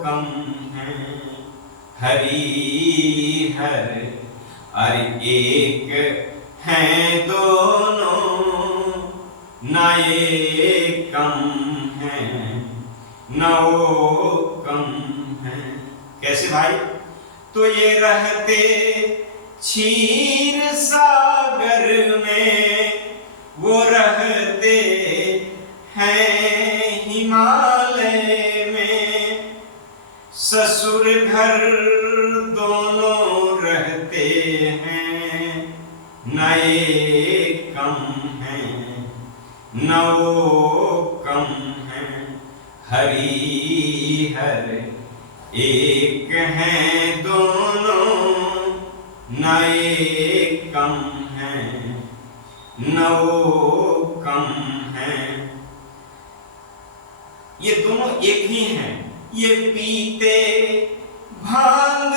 कम है। हरि हर अरे एक हैं दोनों, न एकम है न कम है। कैसे भाई? तो ये रहते क्षीर सागर में, वो रहते हैं हिमालय में। ससुर घर दोनों रहते हैं, न एकम है न कम है। हरि हर एक हैं दोनों, न एकम है न कम है। ये दोनों एक ही हैं। ये पीते भांग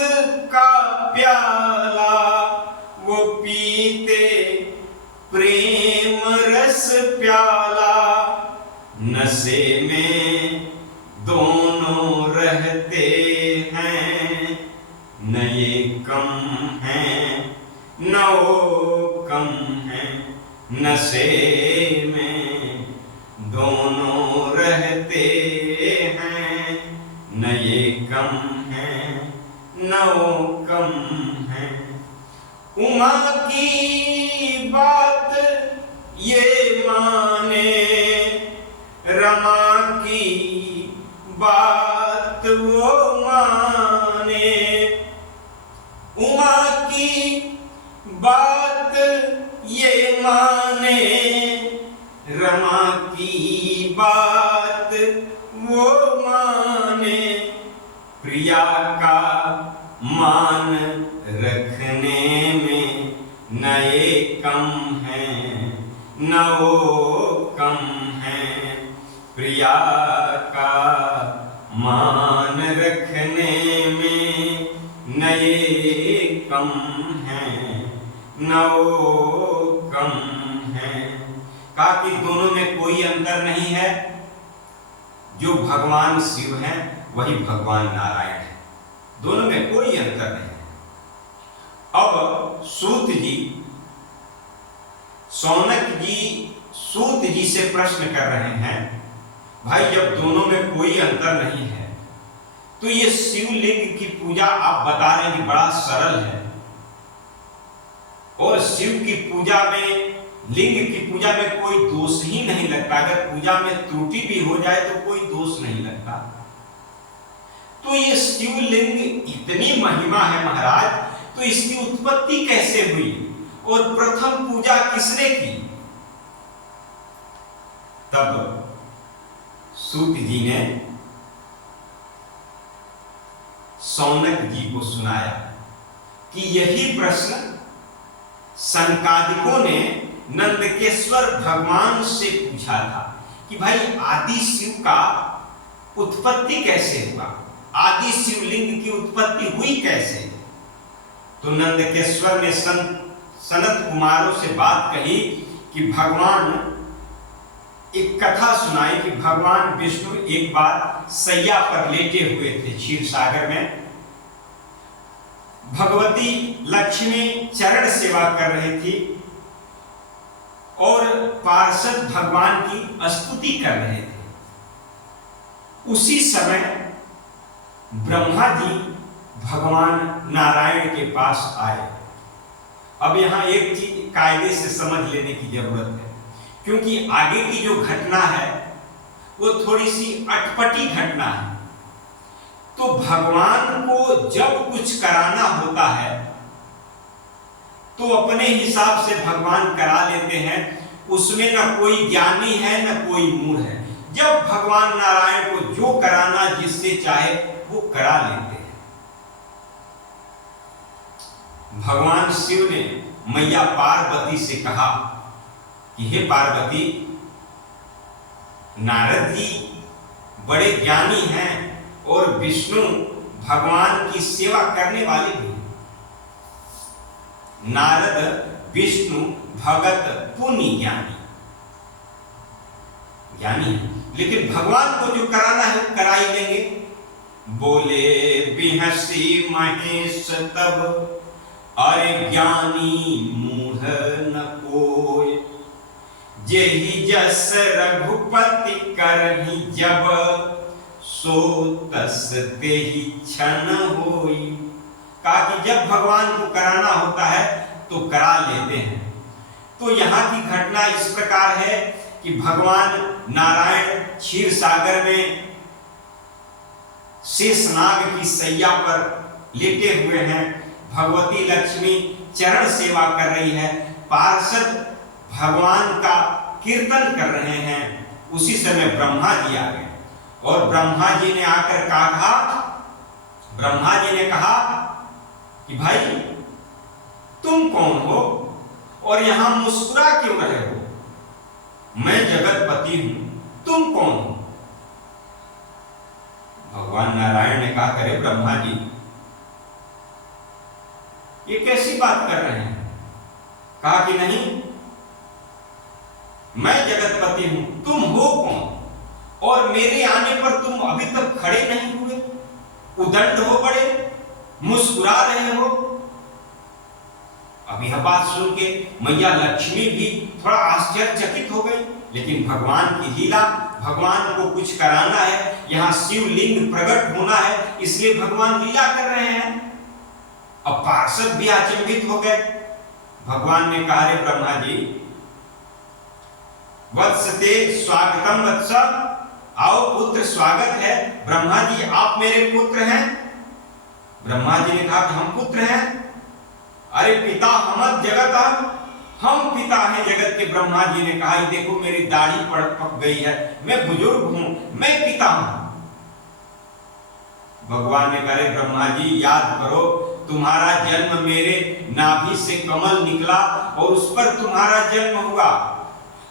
का प्याला, वो पीते प्रेम रस प्याला। नशे में दोनों रहते हैं, न ये कम है न कम है। नशे में दोनों रहते हैं, न ये कम है न कम है। उमा की बात ये माने, रमा की बात वो माने। उमा की बात ये माने, रमा की बात वो माने। प्रिया का मान रखने में न एकम है न कम है। प्रिया का मान रखने में न एकम है न कम है। कहा कि दोनों में कोई अंतर नहीं है। जो भगवान शिव हैं वही भगवान नारायण है। दोनों में कोई अंतर नहीं है। अब सूत जी, सौनक जी सूत जी से प्रश्न कर रहे हैं, भाई जब दोनों में कोई अंतर नहीं है तो ये शिवलिंग की पूजा आप बता रहे हैं कि बड़ा सरल है, और शिव की पूजा में, लिंग की पूजा में कोई दोष ही नहीं लगता। अगर पूजा में त्रुटि भी हो जाए तो कोई दोष नहीं लगता। तो ये शिवलिंग इतनी महिमा है महाराज, तो इसकी उत्पत्ति कैसे हुई और प्रथम पूजा किसने की? तब सूत जी ने सौनक जी को सुनाया कि यही प्रश्न सनकादिकों ने नंदकेश्वर भगवान से पूछा था कि भाई आदि शिव का उत्पत्ति कैसे हुआ, आदि शिवलिंग की उत्पत्ति हुई कैसे? तो नंदकेश्वर ने सनत कुमारों से बात कही कि भगवान, एक कथा सुनाई कि भगवान विष्णु एक बार सैया पर लेटे हुए थे क्षीर सागर में। भगवती लक्ष्मी चरण सेवा कर रही थी और पार्षद भगवान की स्तुति कर रहे थे। उसी समय ब्रह्मा जी भगवान नारायण के पास आए। अब यहाँ एक चीज कायदे से समझ लेने की जरूरत है, क्योंकि आगे की जो घटना है वो थोड़ी सी अटपटी घटना है। तो भगवान को जब कुछ कराना होता है तो अपने हिसाब से भगवान करा लेते हैं, उसमें न कोई ज्ञानी है न कोई मूढ़ है। जब भगवान नारायण को जो कराना जिससे चाहे वो करा लेते हैं। भगवान शिव ने मैया पार्वती से कहा कि हे पार्वती, नारद जी बड़े ज्ञानी हैं और विष्णु भगवान की सेवा करने वाले भी हैं। नारद विष्णु भगत पुण्य ज्ञानी है, लेकिन भगवान को जो कराना है वो करा ही लेंगे। बोले बिहसी महेश तब, अरे ज्ञानी मूढ़ न कोय, जेहि जस रघुपति करहि जब, सो तस तेहि क्षण होई। कहा कि जब भगवान को कराना होता है तो करा लेते हैं। तो यहाँ की घटना इस प्रकार है कि भगवान नारायण क्षीर सागर में शेषनाग की सैया पर लेटे हुए हैं। भगवती लक्ष्मी चरण सेवा कर रही है, पार्षद भगवान का कीर्तन कर रहे हैं। उसी समय ब्रह्मा जी आ गए और ब्रह्मा जी ने आकर कहा, ब्रह्मा जी ने कहा कि भाई तुम कौन हो और यहां मुस्कुरा क्यों रहे हो? मैं जगतपति हूं, तुम कौन हो? भगवान नारायण ने कहा, करे ब्रह्मा जी ये कैसी बात कर रहे हैं? कहा कि नहीं, मैं जगतपति हूं, तुम हो कौन? और मेरे आने पर तुम अभी तक खड़े नहीं हुए, उदंड हो पड़े, मुस्कुरा रहे हो। अब यह बात सुन के मैया लक्ष्मी भी थोड़ा आश्चर्यचकित हो गई, लेकिन भगवान की लीला, भगवान को कुछ कराना है, यहाँ शिवलिंग प्रकट होना है, इसलिए भगवान लीला कर रहे हैं। अब पार्षद भी अचंभित हो गए। भगवान ने कहा, रे ब्रह्मा जी, वत्सते स्वागतम वत्स, आओ पुत्र स्वागत है। ब्रह्मा जी आप मेरे पुत्र हैं? ब्रह्मा जी ने कहा कि हम पुत्र हैं। अरे पिता हम जगत, हम पिता हैं जगत के। ब्रह्मा जी ने कहा, देखो मेरी दाढ़ी पक गई है, मैं बुजुर्ग हूं, मैं पिता हूं। भगवान ने कहा, ब्रह्मा जी याद करो, तुम्हारा जन्म मेरे नाभि से कमल निकला और उस पर तुम्हारा जन्म हुआ।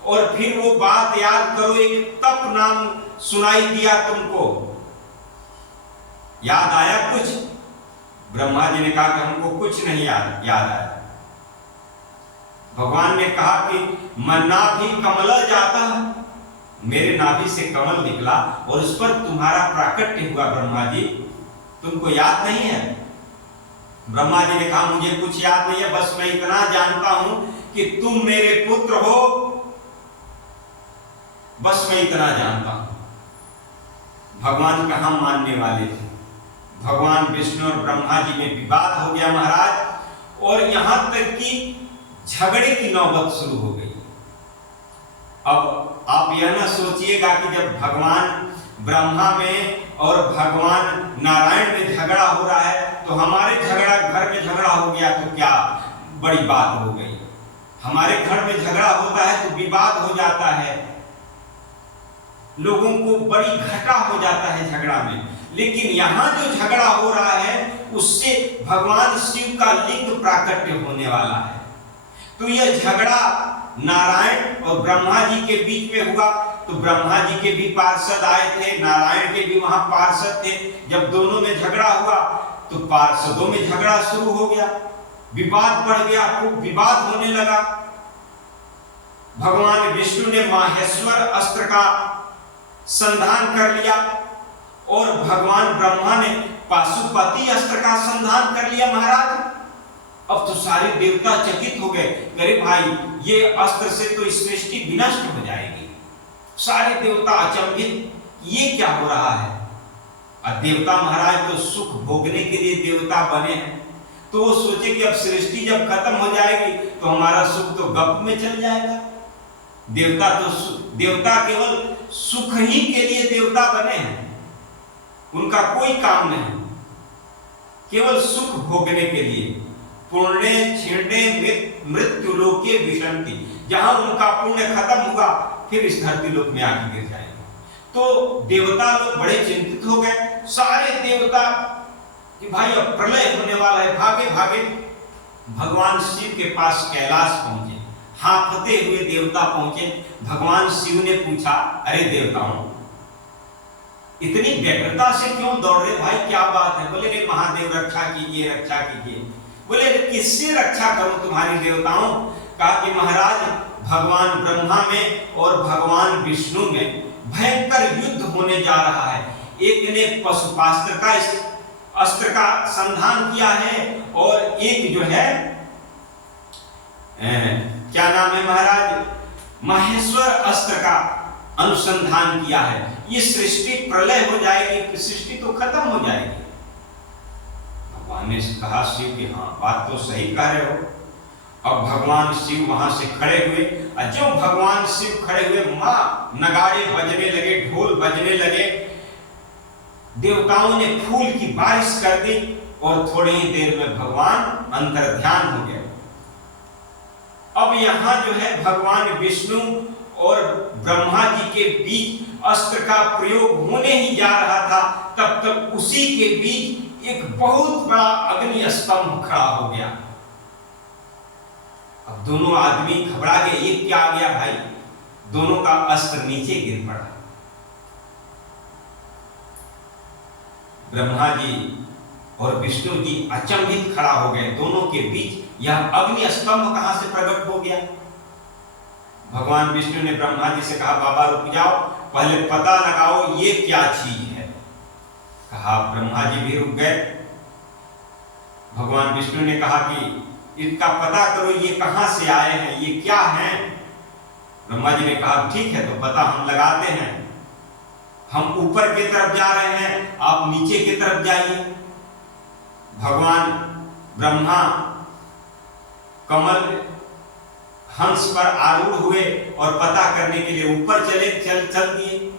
और फिर वो बात याद करो, एक तप नाम सुनाई दिया तुमको, याद आया कुछ? ब्रह्मा जी ने कहा कि हमको कुछ नहीं याद आया। भगवान ने कहा कि नाभि कमल जाता है, मेरे नाभि से कमल निकला और उस पर तुम्हारा प्राकट्य हुआ। ब्रह्मा जी तुमको याद नहीं है? ब्रह्मा जी ने कहा, मुझे कुछ याद नहीं है, बस मैं इतना जानता हूं कि तुम मेरे पुत्र हो, बस मैं इतना जानता हूं। भगवान का हम मानने वाले थे। भगवान विष्णु और ब्रह्मा जी में विवाद हो गया महाराज, और यहां तक कि झगड़े की नौबत शुरू हो गई। अब आप यह ना सोचिएगा कि जब भगवान ब्रह्मा में और भगवान नारायण में झगड़ा हो रहा है तो हमारे घर में झगड़ा हो गया तो क्या बड़ी बात हो गई। हमारे घर में झगड़ा होता है तो विवाद हो जाता है, लोगों को बड़ी घटा हो जाता है झगड़ा में। लेकिन यहां जो झगड़ा हो रहा है उससे भगवान शिव का लिंग प्राकट्य होने वाला है। तो यह झगड़ा नारायण और ब्रह्मा जी के बीच में हुआ। तो ब्रह्मा जी के भी पार्षद आए थे, नारायण के भी वहां पार्षद थे। जब दोनों में झगड़ा हुआ तो पार्षदों में झगड़ा शुरू हो गया, विवाद बढ़ गया, खूब विवाद होने लगा। भगवान विष्णु ने माहेश्वर अस्त्र का संधान कर लिया और भगवान ब्रह्मा ने पाशुपति अस्त्र का संधान कर लिया महाराज। अब तो सारे देवता चकित हो गए, अरे भाई ये अस्त्र से तो सृष्टि विनष्ट हो जाएगी। सारे देवता अचंभित ये क्या हो रहा है। और देवता महाराज तो सुख भोगने के लिए देवता बने हैं, तो वो सोचे कि अब सृष्टि जब खत्म हो जाएगी तो हमारा सुख तो गप में चल जाएगा। देवता केवल सुख ही के लिए देवता बने हैं, उनका कोई काम नहीं, केवल सुख भोगने के लिए। पुण्य क्षीणे मृत्यु लोके विशन्ति, जहां उनका पुण्य खत्म हुआ फिर इस धरती लोक में आके गिर जाएंगे। तो देवता लोग बड़े चिंतित हो गए, सारे देवता कि भाई अब प्रलय होने वाला है, भागे भागे भगवान शिव के पास कैलाश पहुंचे। हांफते हुए देवता पहुंचे। भगवान शिव ने पूछा, अरे देवताओं, इतनी व्यग्रता से क्यों दौड़ रहे भाई, क्या बात है। बोले रे महादेव रक्षा कीजिए, रक्षा कीजिए। बोले किससे रक्षा करूं तुम्हारी देवताओं। कहा कि महाराज भगवान ब्रह्मा में और भगवान विष्णु में भयंकर युद्ध होने जा रहा है। एक ने अस्त्र का संधान किया है और एक जो है क्या नाम है महाराज, माहेश्वर अस्त्र का अनुसंधान किया है। ये सृष्टि प्रलय हो जाएगी, सृष्टि तो खत्म हो जाएगी। भगवान ने कहा शिव कि हाँ बात तो सही कह रहे हो। अब भगवान शिव वहां से खड़े हुए, और जो भगवान शिव खड़े हुए मां नगाड़े बजने लगे, ढोल बजने लगे, देवताओं ने फूल की बारिश कर दी और थोड़ी ही देर में भगवान अंतर्ध्यान हो गए। अब यहां जो है भगवान विष्णु और ब्रह्मा जी के बीच अस्त्र का प्रयोग होने ही जा रहा था, तब तक उसी के बीच एक बहुत बड़ा अग्नि स्तंभ खड़ा हो गया। अब दोनों आदमी घबरा गए, ये क्या आ गया भाई। दोनों का अस्त्र नीचे गिर पड़ा। ब्रह्मा जी और विष्णु जी अचंभित खड़ा हो गए, दोनों के बीच यह अग्नि स्तंभ कहां से प्रकट हो गया। भगवान विष्णु ने ब्रह्मा जी से कहा, बाबा रुक जाओ, पहले पता लगाओ ये क्या चीज है। कहा, ब्रह्मा जी भी रुक गए। भगवान विष्णु ने कहा कि इनका पता करो, ये कहां से आए हैं, ये क्या हैं। ब्रह्मा जी ने कहा ठीक है, तो पता हम लगाते हैं। हम ऊपर की तरफ जा रहे हैं, आप नीचे की तरफ जाइए। भगवान ब्रह्मा कमल हंस पर आरूढ़ हुए और पता करने के लिए ऊपर चल दिए,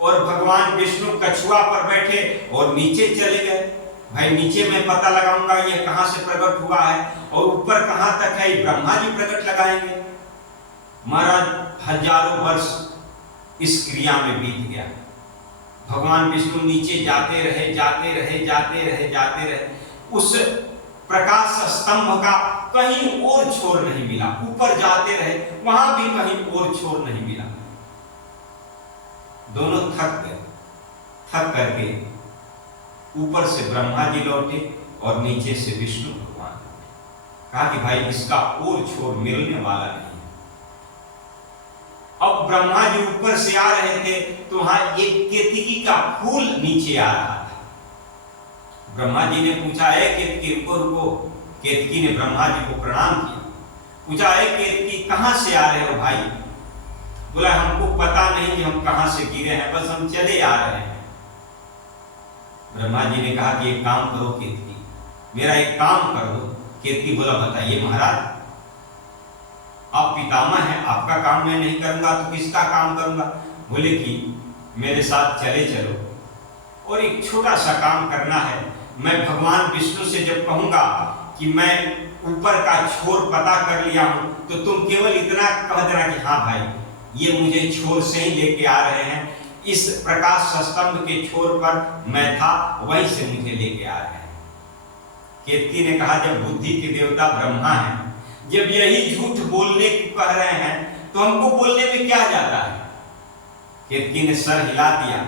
और भगवान विष्णु कछुआ पर बैठे और नीचे चले गए। भाई नीचे मैं पता लगाऊंगा ये कहां से प्रकट हुआ है, और ऊपर कहां तक है ब्रह्मा जी प्रकट लगाएंगे। महाराज हजारों वर्ष इस क्रिया में बीत गया। भगवान विष्णु नीचे जाते रहे। उस प्रकाश स्तंभ का कहीं और छोर नहीं मिला। ऊपर जाते रहे, वहां भी कहीं और छोर नहीं मिला। दोनों थक गए। थक करके ऊपर से ब्रह्मा जी लौटे और नीचे से विष्णु भगवान। कहा कि भाई इसका और छोर मिलने वाला नहीं। अब ब्रह्मा जी ऊपर से आ रहे थे तो वहां एक केतकी का फूल नीचे आ रहा था। ब्रह्मा जी ने पूछा, केतकी रुको। केतकी ने ब्रह्मा जी को प्रणाम किया। पूछा, केतकी कहां से आ रहे हो भाई। बोला, हमको पता नहीं कि हम कहां से गिरे हैं, बस हम चले आ रहे हैं। ब्रह्मा जी ने कहा कि एक काम करो केतकी, मेरा एक काम कर दो। केतकी बोला, बताइए महाराज। आप पितामह हैं, आपका काम मैं नहीं करूंगा तो किसका काम करूंगा। बोले कि मेरे साथ चलो और एक छोटा सा काम करना है। मैं भगवान विष्णु से जब कहूंगा कि मैं ऊपर का छोर पता कर लिया हूं, तो तुम केवल इतना कह देना कि हाँ भाई ये मुझे छोर से ही लेके आ रहे हैं, इस प्रकाश स्तंभ के छोर पर मैं था, वहीं से मुझे लेके आ रहे हैं। केतकी ने कहा, जब बुद्धि के देवता ब्रह्मा हैं, जब यही झूठ बोलने को कह रहे हैं तो हमको बोलने में क्या जाता है। केतकी ने सर हिला दिया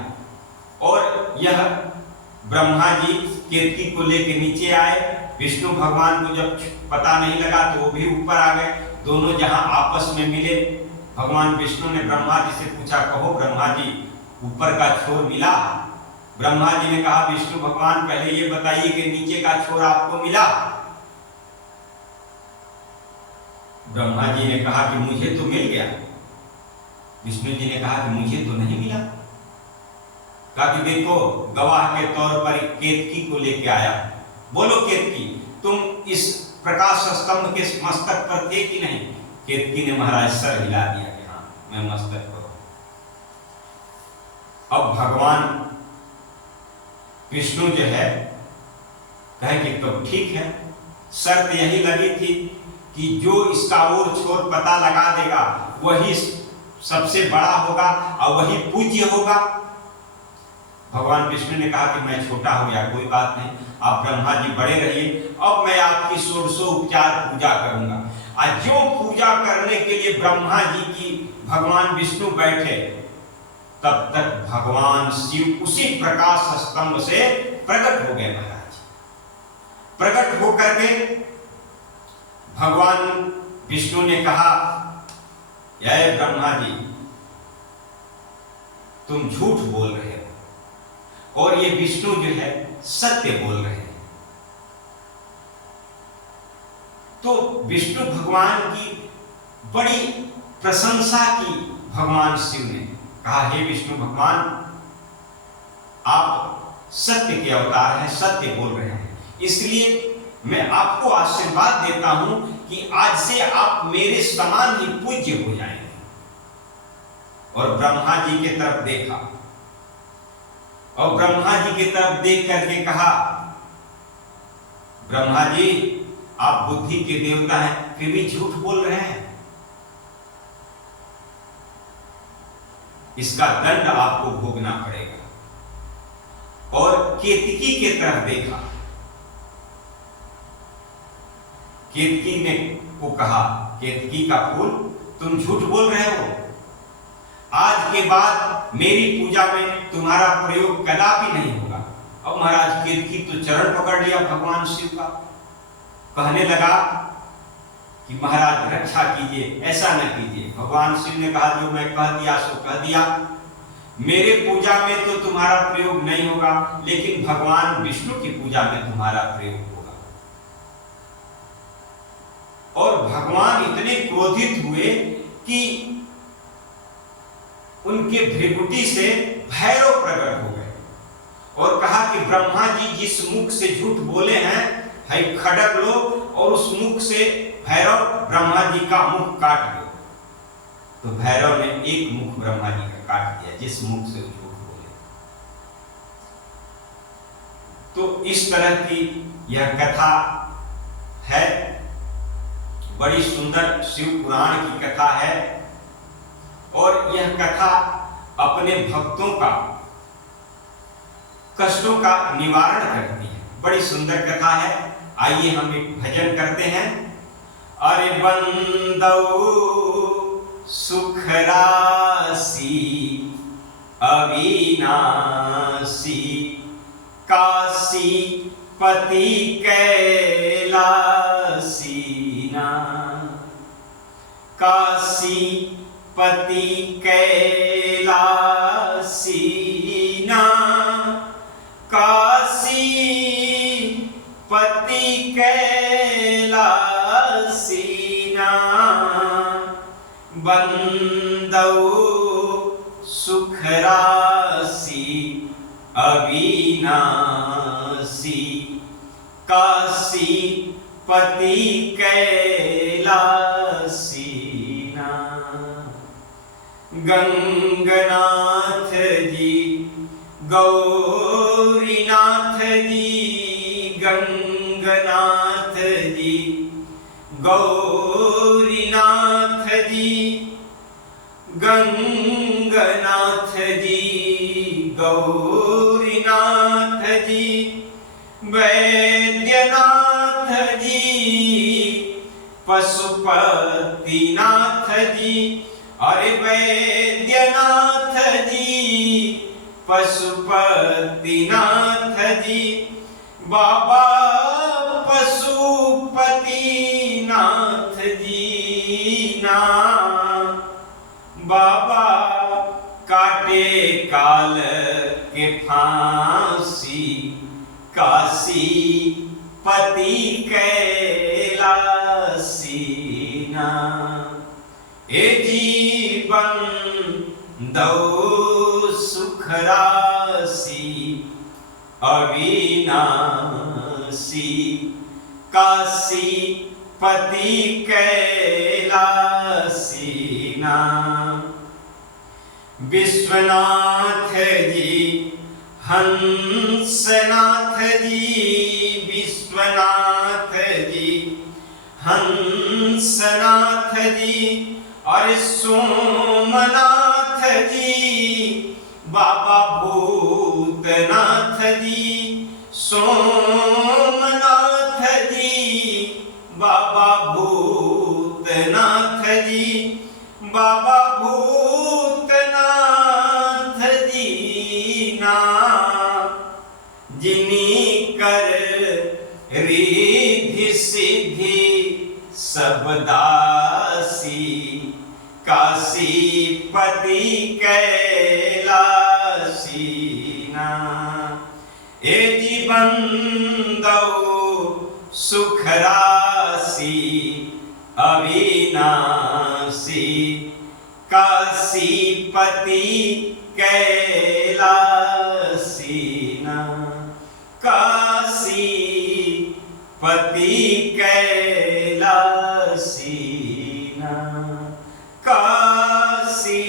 और यह ब्रह्मा जी केतकी को लेकर नीचे आए। विष्णु भगवान को जब पता नहीं लगा तो वो भी ऊपर आ गए। दोनों जहां आपस में मिले, भगवान विष्णु ने ब्रह्मा जी से पूछा, कहो ब्रह्मा जी ऊपर का छोर मिला। ब्रह्मा जी ने कहा, विष्णु भगवान पहले ये बताइए कि नीचे का छोर आपको मिला। ब्रह्मा जी ने कहा कि मुझे तो मिल गया। विष्णु जी ने कहा कि मुझे तो नहीं मिला। कहा कि देखो गवाह के तौर पर एक केतकी को लेके आया, बोलो केतकी तुम इस प्रकाश स्तंभ के मस्तक पर थे कि नहीं? केतकी ने महाराज सर हिला दिया कि हाँ मैं मस्तक पर हूं। अब भगवान विष्णु जो है कहे कि तो ठीक है, शर्त यही लगी थी कि जो इसका ओर छोर पता लगा देगा वही सबसे बड़ा होगा और वही पूज्य होगा। भगवान विष्णु ने कहा कि मैं छोटा हो गया, कोई बात नहीं, आप ब्रह्मा जी बड़े रहिए, अब मैं आपकी षोडशोपचार पूजा करूंगा। आज जो पूजा करने के लिए ब्रह्मा जी की भगवान विष्णु बैठे, तब तक भगवान शिव उसी प्रकाश स्तंभ से प्रकट हो गए। महाराज प्रकट होकर के भगवान विष्णु ने कहा, ये ब्रह्मा जी तुम झूठ बोल रहे हो और ये विष्णु जो है सत्य बोल रहे हैं। तो विष्णु भगवान की बड़ी प्रशंसा की भगवान शिव ने, कहा हे विष्णु भगवान आप सत्य के अवतार हैं, सत्य बोल रहे हैं, इसलिए मैं आपको आशीर्वाद देता हूं कि आज से आप मेरे समान ही पूज्य हो जाएंगे। और ब्रह्मा जी की तरफ देखा और ब्रह्मा जी की तरफ देख करके कहा, ब्रह्मा जी आप बुद्धि के देवता हैं फिर भी झूठ बोल रहे हैं, इसका दंड आपको भोगना पड़ेगा। और केतकी के तरफ देखा, केतकी ने को कहा, केतकी का फूल तुम झूठ बोल रहे हो, आज के बाद मेरी पूजा में तुम्हारा प्रयोग कदापि नहीं होगा। अब महाराज केतकी तो चरण पकड़ लिया भगवान शिव का, कहने लगा कि महाराज रक्षा कीजिए, ऐसा न कीजिए। भगवान शिव ने कहा जो मैं कह दिया सो कह दिया, मेरे पूजा में तो तुम्हारा प्रयोग नहीं होगा, लेकिन भगवान विष्णु की पूजा में तुम्हारा प्रयोग होगा। और भगवान इतने क्रोधित हुए कि उनके भृकुटी से भैरव प्रकट हो गए और कहा कि ब्रह्मा जी जिस मुख से झूठ बोले हैं, है खड़ग लो और उस मुख से भैरव ब्रह्मा जी का मुख काट दो। तो भैरव ने एक मुख ब्रह्मा जी का काट दिया जिस मुख से झूठ बोले। तो इस तरह की यह कथा है, बड़ी सुंदर शिव पुराण की कथा है और यह कथा अपने भक्तों का कष्टों का निवारण करती है। बड़ी सुंदर कथा है। आइए हम एक भजन करते हैं। अरे बंदौ सुख राशि अविनाशी, काशी पति कैलासी ना, काशी पति कैलासी ना, काशी पति कैलासी ना, बंदौ सुख राशि अविनाशी, काशी पति कैलासी ना। गंगनाथ जी गौरीनाथ जी, गंगनाथ जी गौरीनाथ जी, गंगनाथ जी गौरीनाथ जी, वैद्यनाथ जी पशुपतिनाथ जी, अरे वैद्यनाथ जी पशुपतिनाथ जी, बाबा पशुपतिनाथ जी ना, बाबा काटे काल के फांसी, काशी पति कैलासी ना। ए जीवन दौ सुख राशि अविनाशी काशी पति कैलासी नाम। विश्वनाथ जी हंसनाथ जी, विश्वनाथ जी हंसनाथ जी, और सोमनाथ जी बाबा भूतनाथ जी, सोमनाथ जी बाबा भूतनाथ जी, बाबा भूतनाथ जी ना। जिनी कर रिद्धि सिद्धि सब दासी, काशी पति कैलासी ना। ए जीवन दो सुख राशि अविनाशी, काशी पति कैलासी ना। काशी पति कैलासी ना, काशी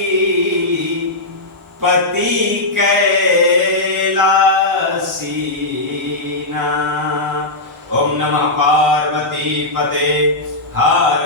पति कैलासी ना। ओम नमः पार्वती पते हर